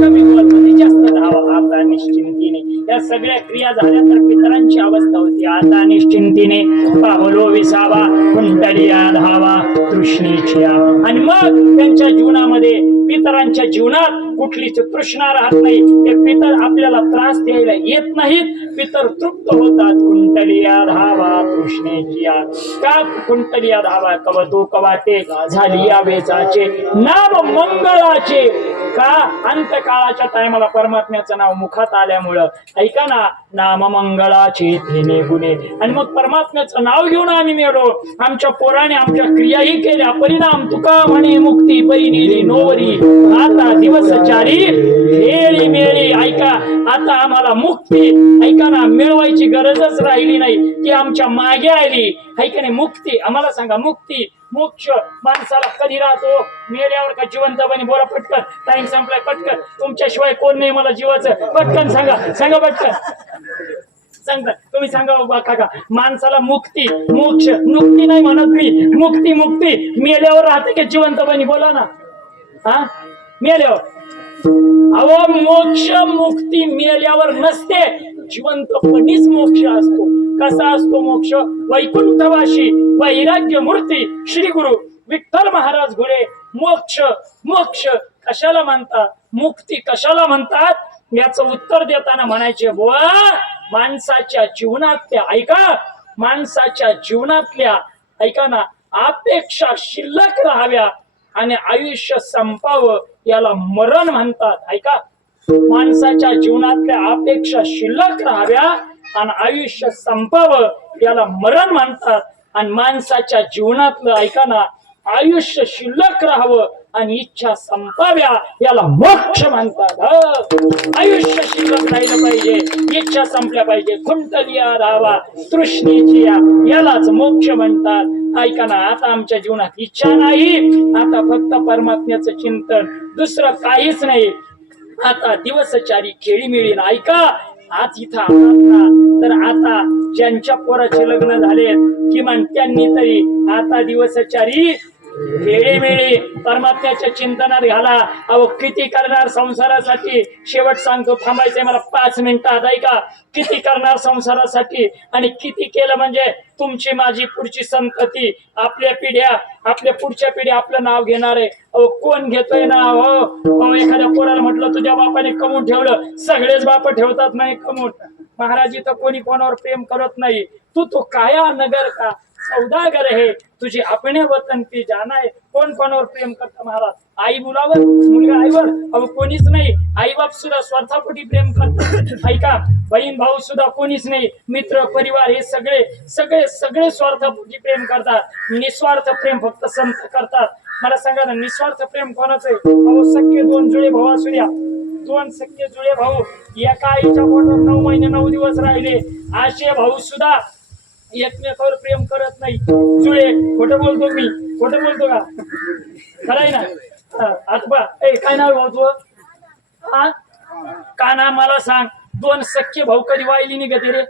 कमी बोलमध्ये जास्त धावा आता निश्चिंतीने या सगळ्या क्रिया झाल्या तर पितरांची अवस्था होती आता निश्चिंतीने पावलो विसावा कुंटलिया धावा तृष्णेची आणि मग त्यांच्या जीवनामध्ये पितरांच्या जीवनात कुठलीच तृष्णा राहत नाही ते पितर आपल्याला त्रास द्यायला येत नाहीत पितर तृप्त होतात कुंटलिया धावा तृष्णेची का कुंटलिया धावा कवतो कवाटे झाली या वेचाचे नाम मंगळाचे का अंतकाळाच्या टायमाला परमात्म्याचं नाव मुखात आल्यामुळं ऐका ना नाम मंगळाचे तेने गुणे आणि मग परमात्म्याचं नाव घेऊन आम्ही मेलो आमच्या पोराने आमच्या क्रियाही केल्या परिणाम तुका म्हणे मुक्ती परिनिली नोवरी आता दिवसचारी खेळी मेळी ऐका आता आम्हाला मुक्ती ऐका ना मिळवायची गरजच राहिली नाही ती आमच्या मागे आली ऐका नाही मुक्ती आम्हाला सांगा मुक्ती मोक्ष माणसाला कधी राहतो मेल्यावर का जिवंतपणे बोला पटकन टाइम संपलाय पटकन तुमच्याशिवाय कोण नाही मला जीवाचं पटकन सांगा सांगा पटकन सांगता तुम्ही सांगा बाबा काका माणसाला मुक्ती मोक्ष मुक्ती नाही म्हणत मी मुक्ती मुक्ती मेल्यावर राहते की जिवंतपणे बोला ना हा मेल्यावर अहो मोक्ष मुक्ती मेल्यावर नसते जिवंतपणीच मोक्ष असतो कसा असतो मोक्ष वैकुंठवाशी वैराग्य मूर्ती श्री गुरु विठ्ठल महाराज घोडे मोक्ष मोक्ष कशाला म्हणतात मुक्ती कशाला म्हणतात याचं उत्तर देताना म्हणायचे बुवा माणसाच्या जीवनातल्या ऐका माणसाच्या जीवनातल्या ऐका ना अपेक्षा शिल्लक राहाव्या आणि आयुष्य संपावं याला मरण म्हणतात ऐका माणसाच्या जीवनातल्या अपेक्षा शिल्लक राहाव्या आणि आयुष्य संपावं याला मरण म्हणतात आणि माणसाच्या जीवनातलं ऐका ना आयुष्य शिल्लक राहावं आणि इच्छा संपाव्या याला मोक्ष म्हणतात आयुष्य शिल्लक राहिलं पाहिजे इच्छा संपल्या पाहिजे खुंटलिया राहावा तृष्णेची यालाच मोक्ष म्हणतात ऐका ना आता आमच्या जीवनात इच्छा नाही आता फक्त परमात्म्याचं चिंतन दुसरं काहीच नाही आता दिवसचारी खेळी मिळेल ऐका आज इथं आलात ना तर आता ज्यांच्या पोराचे लग्न झाले किमान त्यांनी तरी आता दिवसचारी वेळी परमात्म्याच्या चिंतनात घाला अहो किती करणार संसारासाठी शेवट सांगतो थांबायचंय मला 5 मिनिटात ऐका किती करणार संसारासाठी आणि किती केलं म्हणजे तुमची माझी पुढची संतती आपल्या पिढ्या आपल्या पुढच्या पिढ्या आपलं नाव घेणार आहे अहो कोण घेतोय ना हो एखाद्या पोराला म्हटलं तुझ्या बापाने कमवून ठेवलं सगळेच बाप ठेवतात नाही कमवून महाराज तर कोणी कोणावर प्रेम करत नाही तू काया नगर का सौदागर है तुझे अपने वतन की जाना है कोण कोणावर प्रेम करतं महाराज आई मुलावर मुलगा आईवर अहो कोणीच नाही आई बाप सुद्धा स्वार्थापोटी प्रेम करतात ऐका बहीण भाऊ सुद्धा कोणीच नाही मित्र परिवार हे सगळे सगळे सगळे स्वार्थापोटी प्रेम करतात निस्वार्थ प्रेम फक्त संत करतात मला सांगा ना निस्वार्थ प्रेम कोणाचं आहे अहो सख्खे 2 जुळे भाऊ असू द्या 2 सख्खे जुळे भाऊ एका आईच्या पोटात 9 महिने 9 दिवस राहिले असे भाऊ सुद्धा एकमेकावर प्रेम करत नाही जुळे खोटं बोलतो मी खोटं बोलतो का खरंय ना आतबा काय नाव भाऊ तुझं हा का ना मला सांग 2 सख्खे भाऊ कधी वाहिली निघते रे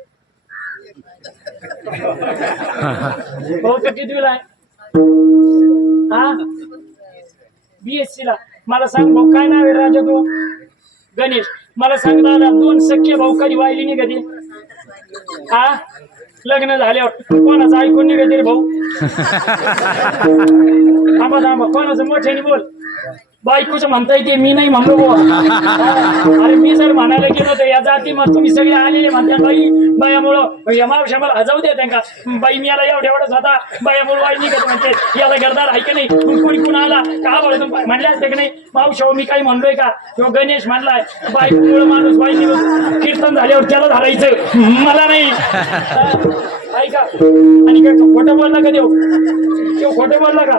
भाऊ तर कितवीला आहे हा BSc ला मला सांग भाऊ काय नाव आहे राजा तू गणेश मला सांग दादा 2 सख्खे भाऊ कधी वाहिली निघते हा लग्न झाल्यावर कोणाचं ऐकून निघते रे भाऊ थांबा थांबा कोणाचं मोठ्याने बोल बायकोचं म्हणता येते मी नाही म्हणलो बुवा अरे मी जर म्हणायला गेलो तर या जाती मग तुम्ही सगळे आलेले म्हणतात बाई बायामुळं यमावशा मला हजाव द्या त्यांना बाई मी याला एवढाच होता बायामुळं वाई निघत म्हणते याला घरदार आहे की नाही कोणी कोण आला का बरं म्हणले असते की नाही मावशा मी काही म्हणलोय का किंवा गणेश म्हणलाय बायकोमुळं माणूस बाई निघत कीर्तन झाल्यावर त्याला धरायचं मला नाही ऐका आणि काय खोटं बोलला का देव तो खोटं बोलला का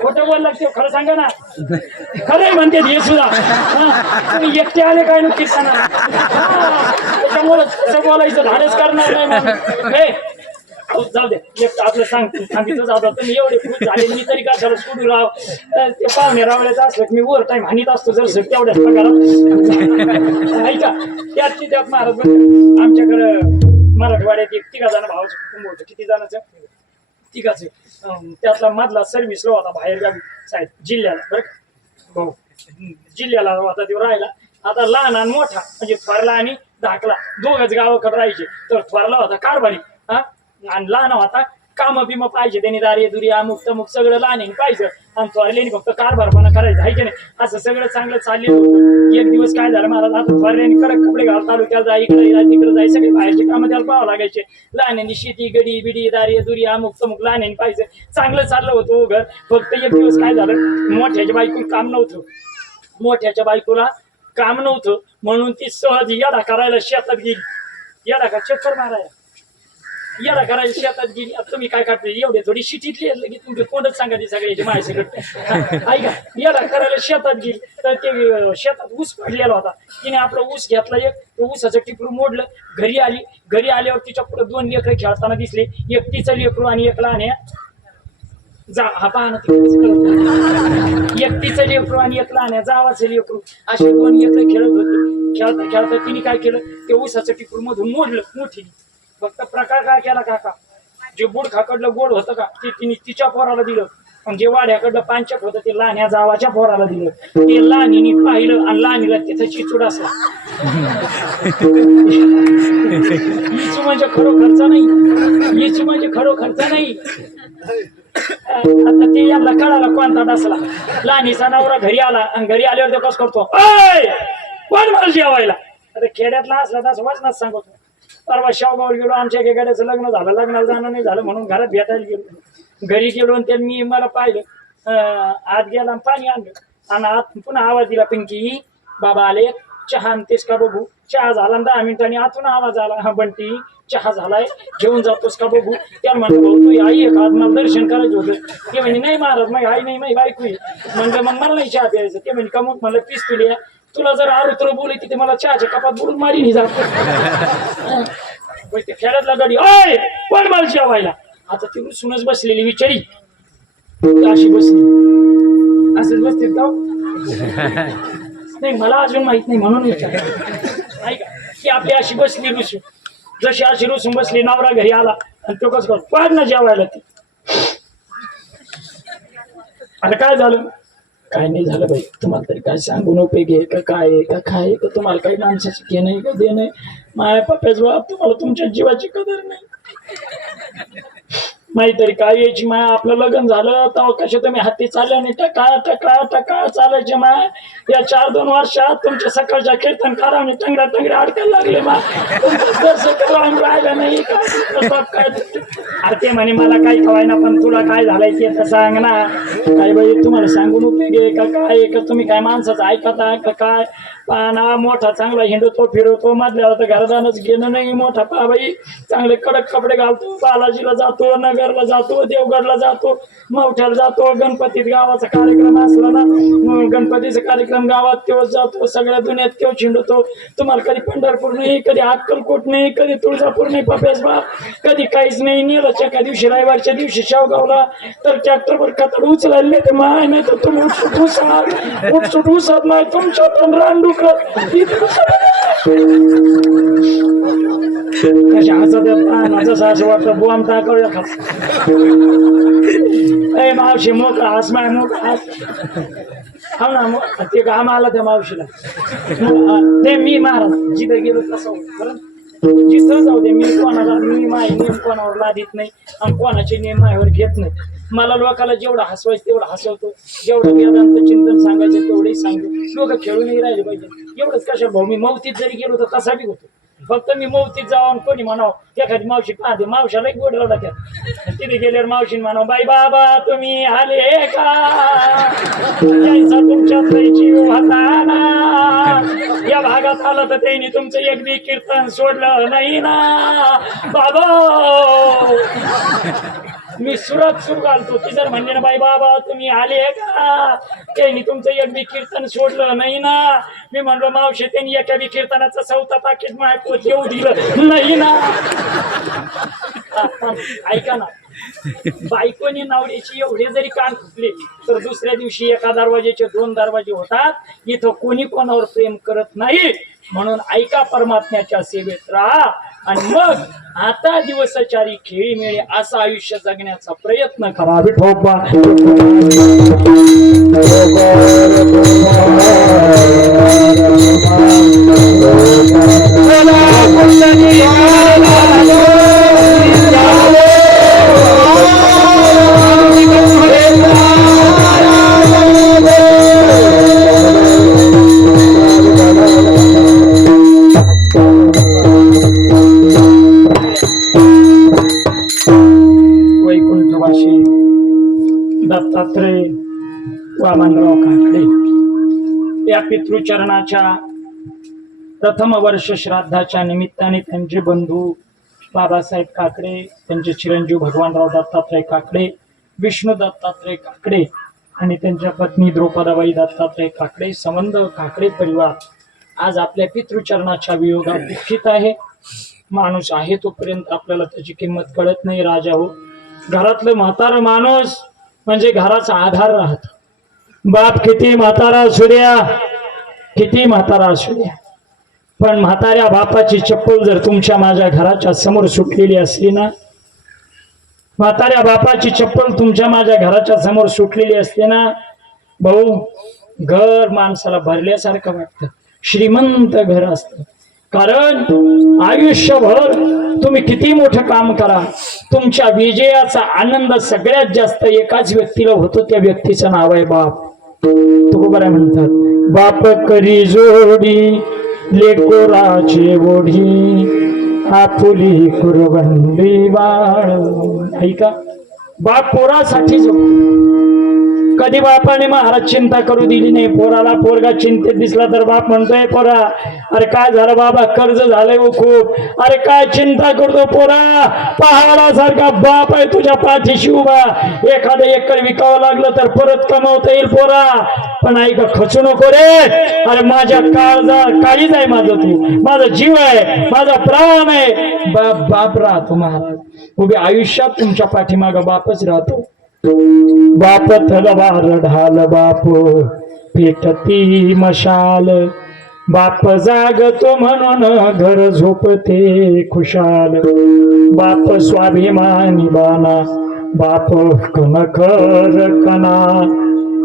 खोटं बोलला ते खरं सांगा ना खरंय म्हणते हे सुद्धा तुम्ही एकटे आले काय नक्की सांगा त्याच्यामुळे कसं बोलायचं धाडस करणार नाही भाऊ जाऊ दे एक आपलं सांगितलं जाऊ दे तुम्ही एवढे खुश झाले मी तरी कशाला सोडू राव ते पाहुणे रावळ्याचं असलं की मी ओव्हर टाइम हानीत असतो जर तेवढ्याच पगारात ऐका त्यात महाराज आमच्याकडं मराठवाड्यात एक 3 जण भावाचं कुटुंब होतं किती जणांचं 3 त्यातला मधला सर्व्हिसला होता बाहेर गावी साहेब जिल्ह्याला बरं का? भाऊ जिल्ह्याला होता तो राहिला आता लहान आणि मोठा म्हणजे थोरला आणि धाकला दोघच गावाकडे राहायचे तर थोरला होता कारभारी हा आणि लहान होता काम बिम पाहिजे त्यांनी दारी दुरी अमुक तमुक सगळं लहान पाहिजे आणि थोरल्याने फक्त कारभारपणा करायचं आहे की नाही असं सगळं चांगलं चाललेलं होतं एक दिवस काय झालं मला आता थोरल्याने कडक कपडे घाल तालुक्याला जाय इकडे जाय तिकडे जाय सगळे बाहेरचे कामं त्याला पाहावं लागायचे लहान्यांनी शेती गडी बिडी दारी दुरी अमुक तमुक लहान्यांनी पाहिजे चांगलं चाललं होतं घर फक्त एक दिवस काय झालं मोठ्याच्या बायकोला काम नव्हतं मोठ्याच्या बायकोला काम नव्हतं म्हणून ती सहज येडा करायला शेतात गेली येडा का चक्कर मारायला येडा करायला शेतात गेली आता तुम्ही काय करते एवढे थोडी शिटीतली की तुमचे कोणच सांगायचे सगळ्याची माझ्याकडे ऐका येडा करायला शेतात गेली तर ते शेतात ऊस पडलेला होता तिने आपला ऊस घेतला एक ऊसाचं टिपरू मोडलं घरी आल्यावर तिच्या पुढे 2 लेकरं खेळताना दिसले एक तिचं लेकरू आणि एक लहान जा हा पाहा ना एकटीचं लेकरू आणि एक लहान जावाचं लेकरू असे 2 लेकरं खेळत होते खेळता तिने काय केलं ते ऊसाचं टिपरू मधून मोडलं मोठीने फक्त प्रकार काय केला काका जे बुडखाकडलं गोड होतं का ते तिने तिच्या पोराला दिलं आणि जे वाड्याकडलं पांचट होतं ते लहान्या जावाच्या पोराला दिलं ते लहानीने पाहिलं आणि लहानीला तिथं चिचूड असला हिची म्हणजे खरोखरचा नाही हिची म्हणजे खरोखरचा नाही आता ते याला कळाला कोणता डसला लहानीचा नवरा घरी आला आणि घरी आल्यावर ते कसं करतो कोण मला जेवायला अरे खेड्यातला असला तसं वाचनाच सांगतो परवा शेवगावर गेलो आमच्या एका गाड्याचं लग्न झालं लग्नाला जाणं नाही झालं म्हणून घरात भेटायला गेलो घरी गेलो आणि त्यांनी मला पाहिलं आत गेला पाणी आणलं आणि आत पुन्हा आवाज दिला पिंकी बाबा आले चहा आणतेस का बघू चहा झाला 10 मिनिटांनी आतून आवाज आला हा बंटी चहा झालाय घेऊन जातोस का बघू त्याला म्हणतो भाऊ तू आई एक आज मला दर्शन करायचं होतं ते म्हणे नाही महाराज मग आई नाही माही बायको म्हणजे मग मला नाही चहा प्यायचं ते म्हणे कमून मला पीस पिली तुला जर आरुत्र बोलायची ते मला चहाच्या कपात बुडून मारी जातो ते खेळातला गाडी अय पण मला जेवायला आता ती रुसूनच बसलेली विचारी अशी बसली असंच बसते का नाही मला अजून माहित नाही म्हणून विचार ऐका की आपली अशी बसली रुसून जशी अशी रुसून बसली नवरा घरी आला आणि तो कसं पाड ना जेवायला ती आता काय झालं काय नाही झालं बाई तुम्हाला तरी काय सांगून उपयोग आहे का काय आहे का काय का तुम्हाला काही माणसाचं घेणं आहे का देणं आहे माया पप्प्याच बाप तुम्हाला तुमच्या जीवाची कदर नाही माहीतरी काय यायची माया आपलं लग्न झालं तेव्हा कसे तुम्ही हाती चालले आणि टका टका टका चालायचे माया या 4-2 वर्षात तुमच्या सकाळच्या कीर्तनकाराने टंगड्या अडकायला लागले मा दर्शक राहिलं नाही काय अरे ते म्हणे मला काही कवाय ना पण तुला काय झालंय ते तर सांग ना काय बाई तुम्हाला सांगून उपयोग आहे का काय का तुम्ही काय माणसाचं ऐकता का काय पाना मोठा चांगला हिंडतो फिरवतो मधल्याला तर घरदानच घेणं नाही मोठा पा बाई चांगले कडक कपडे घालतो बालाजीला जातो नगरला जातो देवगडला जातो मवठ्याला जातो गणपतीत गावाचा कार्यक्रम असला ना गणपतीचा कार्यक्रम गावात तेव्हाच जातो सगळ्या दुनियात तेव्हा हिंडतो तुम्हाला कधी पंढरपूर नाही कधी अक्कलकोट नाही कधी तुळजापूर नाही पप्यास बाप कधी काहीच नाही नेलं एका दिवशी रविवारच्या दिवशी शेवगावला तर ट्रॅक्टरवर कतड उचलायला ते माय नाही तर तुम्ही उठसूट उसत नाही तुमच्या पण रांडू कशा हसत जसं असं वाटतं बुवाम टाकूया खा मावशी मोकळा हस माय मोकळा हस हो ना ते काम आलं त्या मावशीला ते मी महाराज जिथं गेलो तसं बरं जिथं जाऊ दे मी माय नियम कोणावर लादित नाही आणि कोणाचे नियम मायावर घेत नाही मला लोकाला जेवढं हसवायचं तेवढं हसवतो जेवढं वेदांत चिंतन सांगायचं तेवढंही सांगतो लोक खेळूनही राहिले पाहिजे एवढंच कशा भाऊ मी मौतीत जरी गेलो तर तसा बी होतो फक्त मी मौतीत जाऊन कोणी म्हणावं एखादी मावशी पाहते मावशाला गोड रडा त्या तिथे गेल्यावर मावशीने म्हणावं बाई बाबा तुम्ही आले का यायचा तुमच्या जीव होता ना या भागात आलं तर त्यांनी तुमचं एक बी कीर्तन सोडलं नाही ना बाबा मी सुरात सूर घालतो ती जर म्हणले ना बाई बाबा तुम्ही आले का त्यांनी तुमचं एक बी कीर्तन सोडलं नाही ना मी म्हणलो मावशी त्यांनी एका बी कीर्तनाचं 4था पाकिट माय पोत येऊ दिलं नाही ना ऐका ना, बायकोने नवऱ्याची एवढे जरी कान फुटले तर दुसऱ्या दिवशी एका दरवाजेचे 2 दरवाजे होतात. इथं कोणी कोणावर प्रेम करत नाही. म्हणून ऐका, परमात्म्याच्या सेवेत राहा आणि मग आता दिवसाचारी खेळीमेळी असं आयुष्य जगण्याचा प्रयत्न करा. विठोबा वैकुंठवासी दत्तात्रय वामनराव काकडे या पितृचरणाच्या प्रथम वर्ष श्राद्धाच्या निमित्ताने त्यांचे बंधू बाबासाहेब काकडे, त्यांचे चिरंजीव भगवानराव दत्तात्रय काकडे, विष्णू दत्तात्रय काकडे आणि त्यांच्या पत्नी द्रौपदाबाई दत्तात्रय काकडे, संबंध काकडे परिवार आज आपल्या पितृचरणाच्या वियोगात दुःखित आहे. माणूस आहे तोपर्यंत आपल्याला त्याची किंमत कळत नाही. राजा हो, घरातलं म्हातारा माणूस म्हणजे घराचा आधार राहत. बाप किती म्हातारा असू द्या, किती म्हातारा असू द्या, पण म्हाताऱ्या बापाची चप्पल जर तुमच्या माझ्या घराच्या समोर सुटलेली असली ना, म्हाताऱ्या बापाची चप्पल तुमच्या माझ्या घराच्या समोर सुटलेली असते ना भाऊ, घर माणसाला भरल्यासारखं वाटतं, श्रीमंत घर असतं. कारण आयुष्यभर तुम्ही किती मोठं काम करा, तुमच्या विजयाचा आनंद सगळ्यात जास्त एकाच व्यक्तीला होतो. त्या व्यक्तीचं नाव आहे बाप. तुकोबाराय म्हणतात, बाप करी जोडी लेकोराची ओढी आपुली कुरबंदी बाळ. ऐका, बाप पोरासाठी जोडतो. कधी बापाने महाराज चिंता करू दिली नाही पोराला. पोरगा चिंतेत दिसला तर बाप म्हणतोय, पोरा अरे काय झालं बाबा, कर्ज झालंय हो खूप, अरे काय चिंता करतो पोरा, पहाडासारखा बाप आहे तुझ्या पाठीशी उभा, एखादं एकर विकावं लागलं तर परत कमावता येईल पोरा. पण ऐका, खचू नको रे, अरे माझ्या काळीच आहे माझं, तू माझा जीव आहे, माझा प्राण आहे. बाप बाप राहतो महाराज. उभे आयुष्यात तुमच्या पाठीमागं बापच राहतो. बाप तलवार ढाल बाप पेटती मशाल, बाप जागतो म्हणून घर झोपते खुशाल. बाप स्वाभिमानी बाणा, बाप कणखर कणा,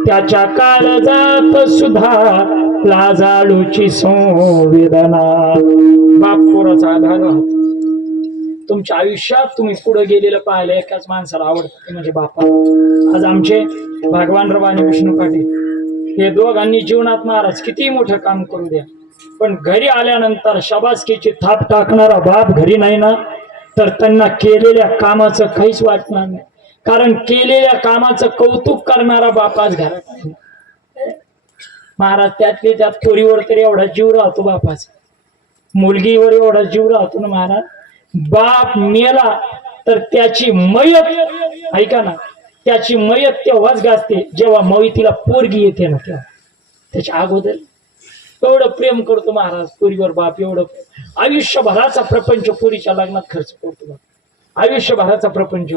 त्याच्या काळजात सुद्धा लाजाळूची संवेदना. बाप पोराचा आधार राहतो. तुमच्या आयुष्यात तुम्ही पुढे गेलेलं पाहिलं एकाच माणसाला आवडतं, ते म्हणजे बापा. आज आमचे भगवानराव आणि विष्णू पाटील हे दोघांनी जीवनात महाराज किती मोठं काम करू द्या, पण घरी आल्यानंतर शाबासकीची थाप टाकणारा बाप घरी नाही ना, तर त्यांना केलेल्या कामाचं काहीच वाटणार नाही. कारण केलेल्या कामाचं कौतुक करणारा बाप आज घरात आहे महाराज. त्यातले त्यात पोरीवर तरी एवढा जीव राहतो बापाचा, मुलगीवर एवढा जीव राहतो ना महाराज. बाप मेला तर त्याची मयत, ऐका ना, त्याची मयत तेव्हाच गाजते जेव्हा मयतीला पोरगी येते ना, तेव्हा. त्याच्या अगोदर एवढं प्रेम करतो महाराज पोरीवर बाप. एवढं आयुष्यभराचा प्रपंच पोरीच्या लग्नात खर्च करतो बाप. आयुष्यभराचा प्रपंच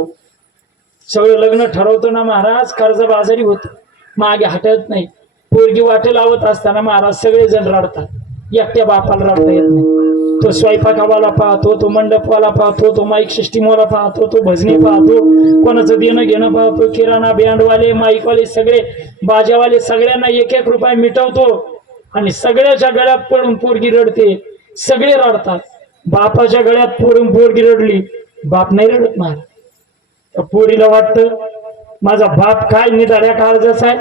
सगळं लग्न ठरवतो ना महाराज, कर्जबाजारी होतो, मागे हटत नाही. पोरगी वाटे लावत असताना महाराज सगळेजण रडतात, एकट्या बापाला रडता येत नाही. तो स्वयंपाकावाला पाहतो, तो मंडपवाला पाहतो, तो माईक सिस्टीमवाला पाहतो, तो भजनी पाहतो, कोणाचं देणं घेणं पाहतो, किराणा बँडवाले माईकवाले सगळे बाजावाले सगळ्यांना 1-1 रुपया मिटवतो आणि सगळ्याच्या गळ्यात पडून पोरगी रडते. सगळे रडतात. बापाच्या गळ्यात पडून पोरगी रडली, बाप नाही रडत महाराज. त्या पोरीला वाटतं माझा बाप काय निधाड्या काळजाचा आहे,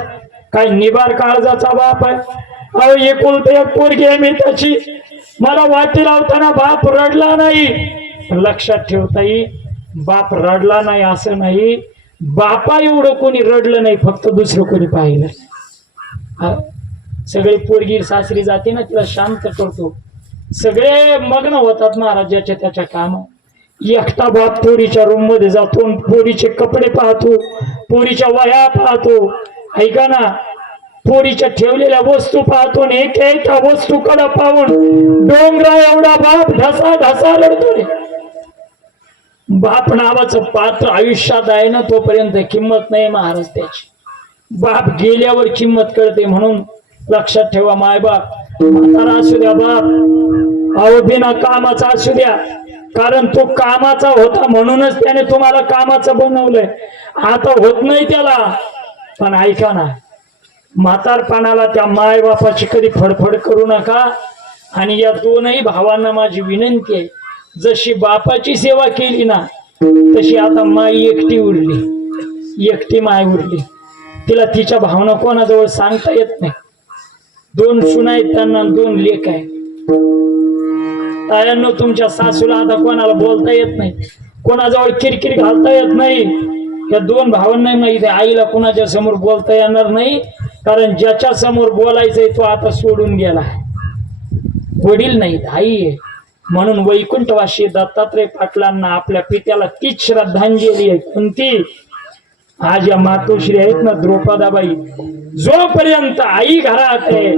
काय निबार काळजाचा बाप आहे. अहो एकुलते एक पोरगी आहे मी त्याची, मला वाटी लावताना बाप रडला नाही. लक्षात ठेवता येईल, बाप रडला नाही असं नाही, बापा एवढं कोणी रडलं नाही, फक्त दुसरं कोणी पाहिलं. सगळी पोरगी सासरी जाते ना, तिला शांत करतो, सगळे मग्न होतात महाराजाच्या त्याच्या काम. एकटा बाप पोरीच्या रूम मध्ये जातो, पोरीचे कपडे पाहतो, पोरीच्या वह्या पाहतो, ऐका ना, पोरीच्या ठेवलेल्या वस्तू पाहतो, एक एक वस्तूकडे पाहून डोंगरा एवढा बाप ढसा ढसा रडतो रे. बाप नावाचं पात्र आयुष्यात आहे ना तोपर्यंत किंमत नाही महाराज त्याची. बाप गेल्यावर किंमत कळते. म्हणून लक्षात ठेवा, मायबाप म्हातारा असू द्या, बाप अहो बिना कामाचा असू द्या, कारण तो कामाचा होता म्हणूनच त्याने तुम्हाला कामाचं बनवलंय. आता होत नाही त्याला. पण ऐका ना, म्हातारपणाला त्या माय बापाची कधी फडफड करू नका. आणि या दोनही भावांना माझी विनंती आहे, जशी बापाची सेवा केली ना तशी आता माई एकटी उरली, एकटी माय उरली. तिला तिच्या भावना कोणाजवळ सांगता येत नाही. दोन सुना आहेत त्यांना, दोन लेक आहे. तायांनो, तुमच्या सासूला आता कोणाला बोलता येत नाही, कोणाजवळ किरकिर घालता येत नाही. या दोन भावांना माहिती आहे, आईला कुणाच्या समोर बोलता येणार नाही, कारण ज्याच्या समोर बोलायचंय तो आता सोडून गेला. वडील नाहीत, आई आहे. म्हणून वैकुंठवासी दत्तात्रय पाटलांना आपल्या पित्याला तीच श्रद्धांजली आहे. कोणती? आज या मातोश्री आहेत ना द्रौपदाबाई, जोपर्यंत आई घरात आहे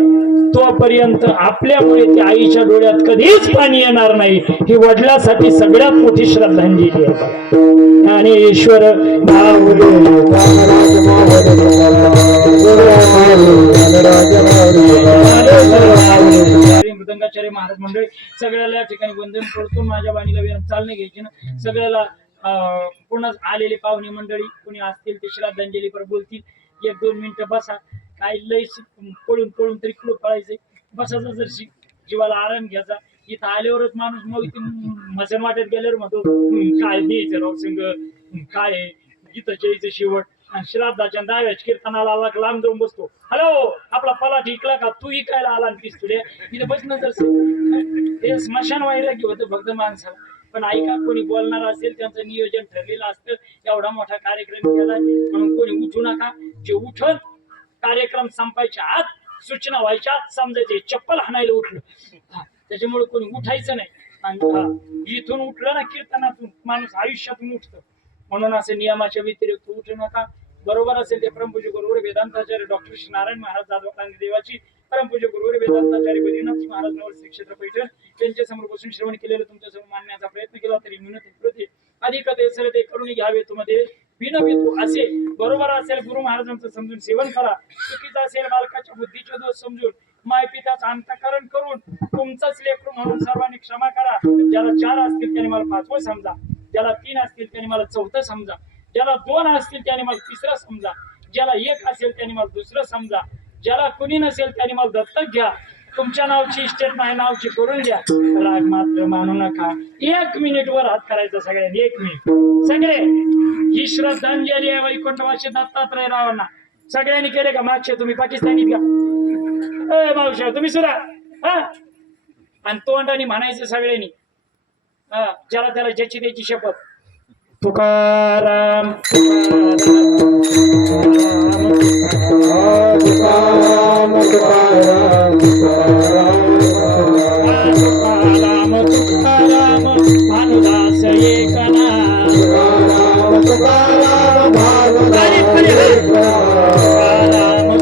तोपर्यंत आपल्यामुळे त्या आईच्या डोळ्यात कधीच पाणी येणार नाही. ही वडिलांसाठी सगळ्यात मोठी श्रद्धांजली आहे. आणि ईश्वर मृदंगाचार्य महाराज मंडळी सगळ्याला या ठिकाणी वंदन करतो. माझ्या वाणीला वेळ चालणे घ्यायची ना. सगळ्याला पुन्हा आलेले पाहुणे मंडळी कोणी असतील ते श्रद्धांजली पर बोलतील. 1-2 मिनिटं बसा. काय लय पळून पळून तरी कुठं पळायचंय, बसायचं जर जीवाला आराम घ्यायचा. इथं आल्यावरच माणूस मग इथे मसन वाटत गेल्यावर म्हणतो काय द्यायचं राव संग, काय गीत जयचं शेवट. आणि श्राद्धाच्या दाव्याच्या कीर्तनाला आला लांब जाऊन बसतो. हॅलो, आपला पलाट इकला का? तू इकायला आला पिस्तुड्या इथे बसणं जर ते स्मशान व्हायला की होतं फक्त माणसाला. पण ऐका, कोणी बोलणार असेल त्यांचं नियोजन ठरलेलं असतं. एवढा मोठा कार्यक्रम केलाय म्हणून कोणी उठू नका. जे उठल कार्यक्रम संपायच्या आत, सूचना व्हायच्या आत समजायचे चप्पल हाणायला उठलं. त्याच्यामुळे कोणी उठायचं नाही. आणि इथून उठलं ना कीर्तनातून माणूस आयुष्यातून उठतं. म्हणून असं नियमाच्या व्यतिरिक्त उठू नका. बरोबर असेल ते परमपूज्य गुरुवर वेदांताचार्य डॉक्टर श्री नारायण महाराज जाधव देवाची, परमपूज्य गुरुवर वेदांताचार्य बद्रीनाथ महाराज नवर श्री क्षेत्र पैठण त्यांच्या समोर बसून श्रवण केलेलं तुमच्या समोर मांडण्याचा प्रयत्न केला तरी विनंती प्रति अधिक ते सर ते करून घ्यावे. तुम्हाला विनवितो असे बरोबर असेल गुरु महाराजांचं समजून सेवन करा. चुकीचं असेल बालकाच्या बुद्धीचे दोष समजून माय पिताचं अंतःकरण करून तुमचाच लेकरू म्हणून सर्वांनी क्षमा करा. ज्याला 4 असतील त्याने मला 5वं समजा, ज्याला 3 असतील त्याने मला 4थं समजा, ज्याला 2 असतील त्याने मला 3रं समजा, ज्याला 1 असेल त्याने मला 2रं समजा, ज्याला कुणी नसेल त्याने मला दत्तक घ्या. तुमच्या नावची इस्टेट नाही नावची करून द्या. राग मात्र मानू नका. 1 मिनिट वर हात करायचा सगळ्यांनी. 1 मिनिट सगळे. ही श्रद्धांजली आहे वैकुंठवासी दत्तात्रय रावांना. सगळ्यांनी केले का? मागचे तुम्ही पाकिस्तानीत का? मावशा तुम्ही सुद्धा हा. आणि तोंडाने म्हणायचं सगळ्यांनी, ज्याला त्याला ज्याची त्याची शपथ. तुकाराम तुकाराम तुकाराम तुकाराम तुकाराम भानुदास एकना. तुकाराम तुकाराम भानुदास एकना. तुकाराम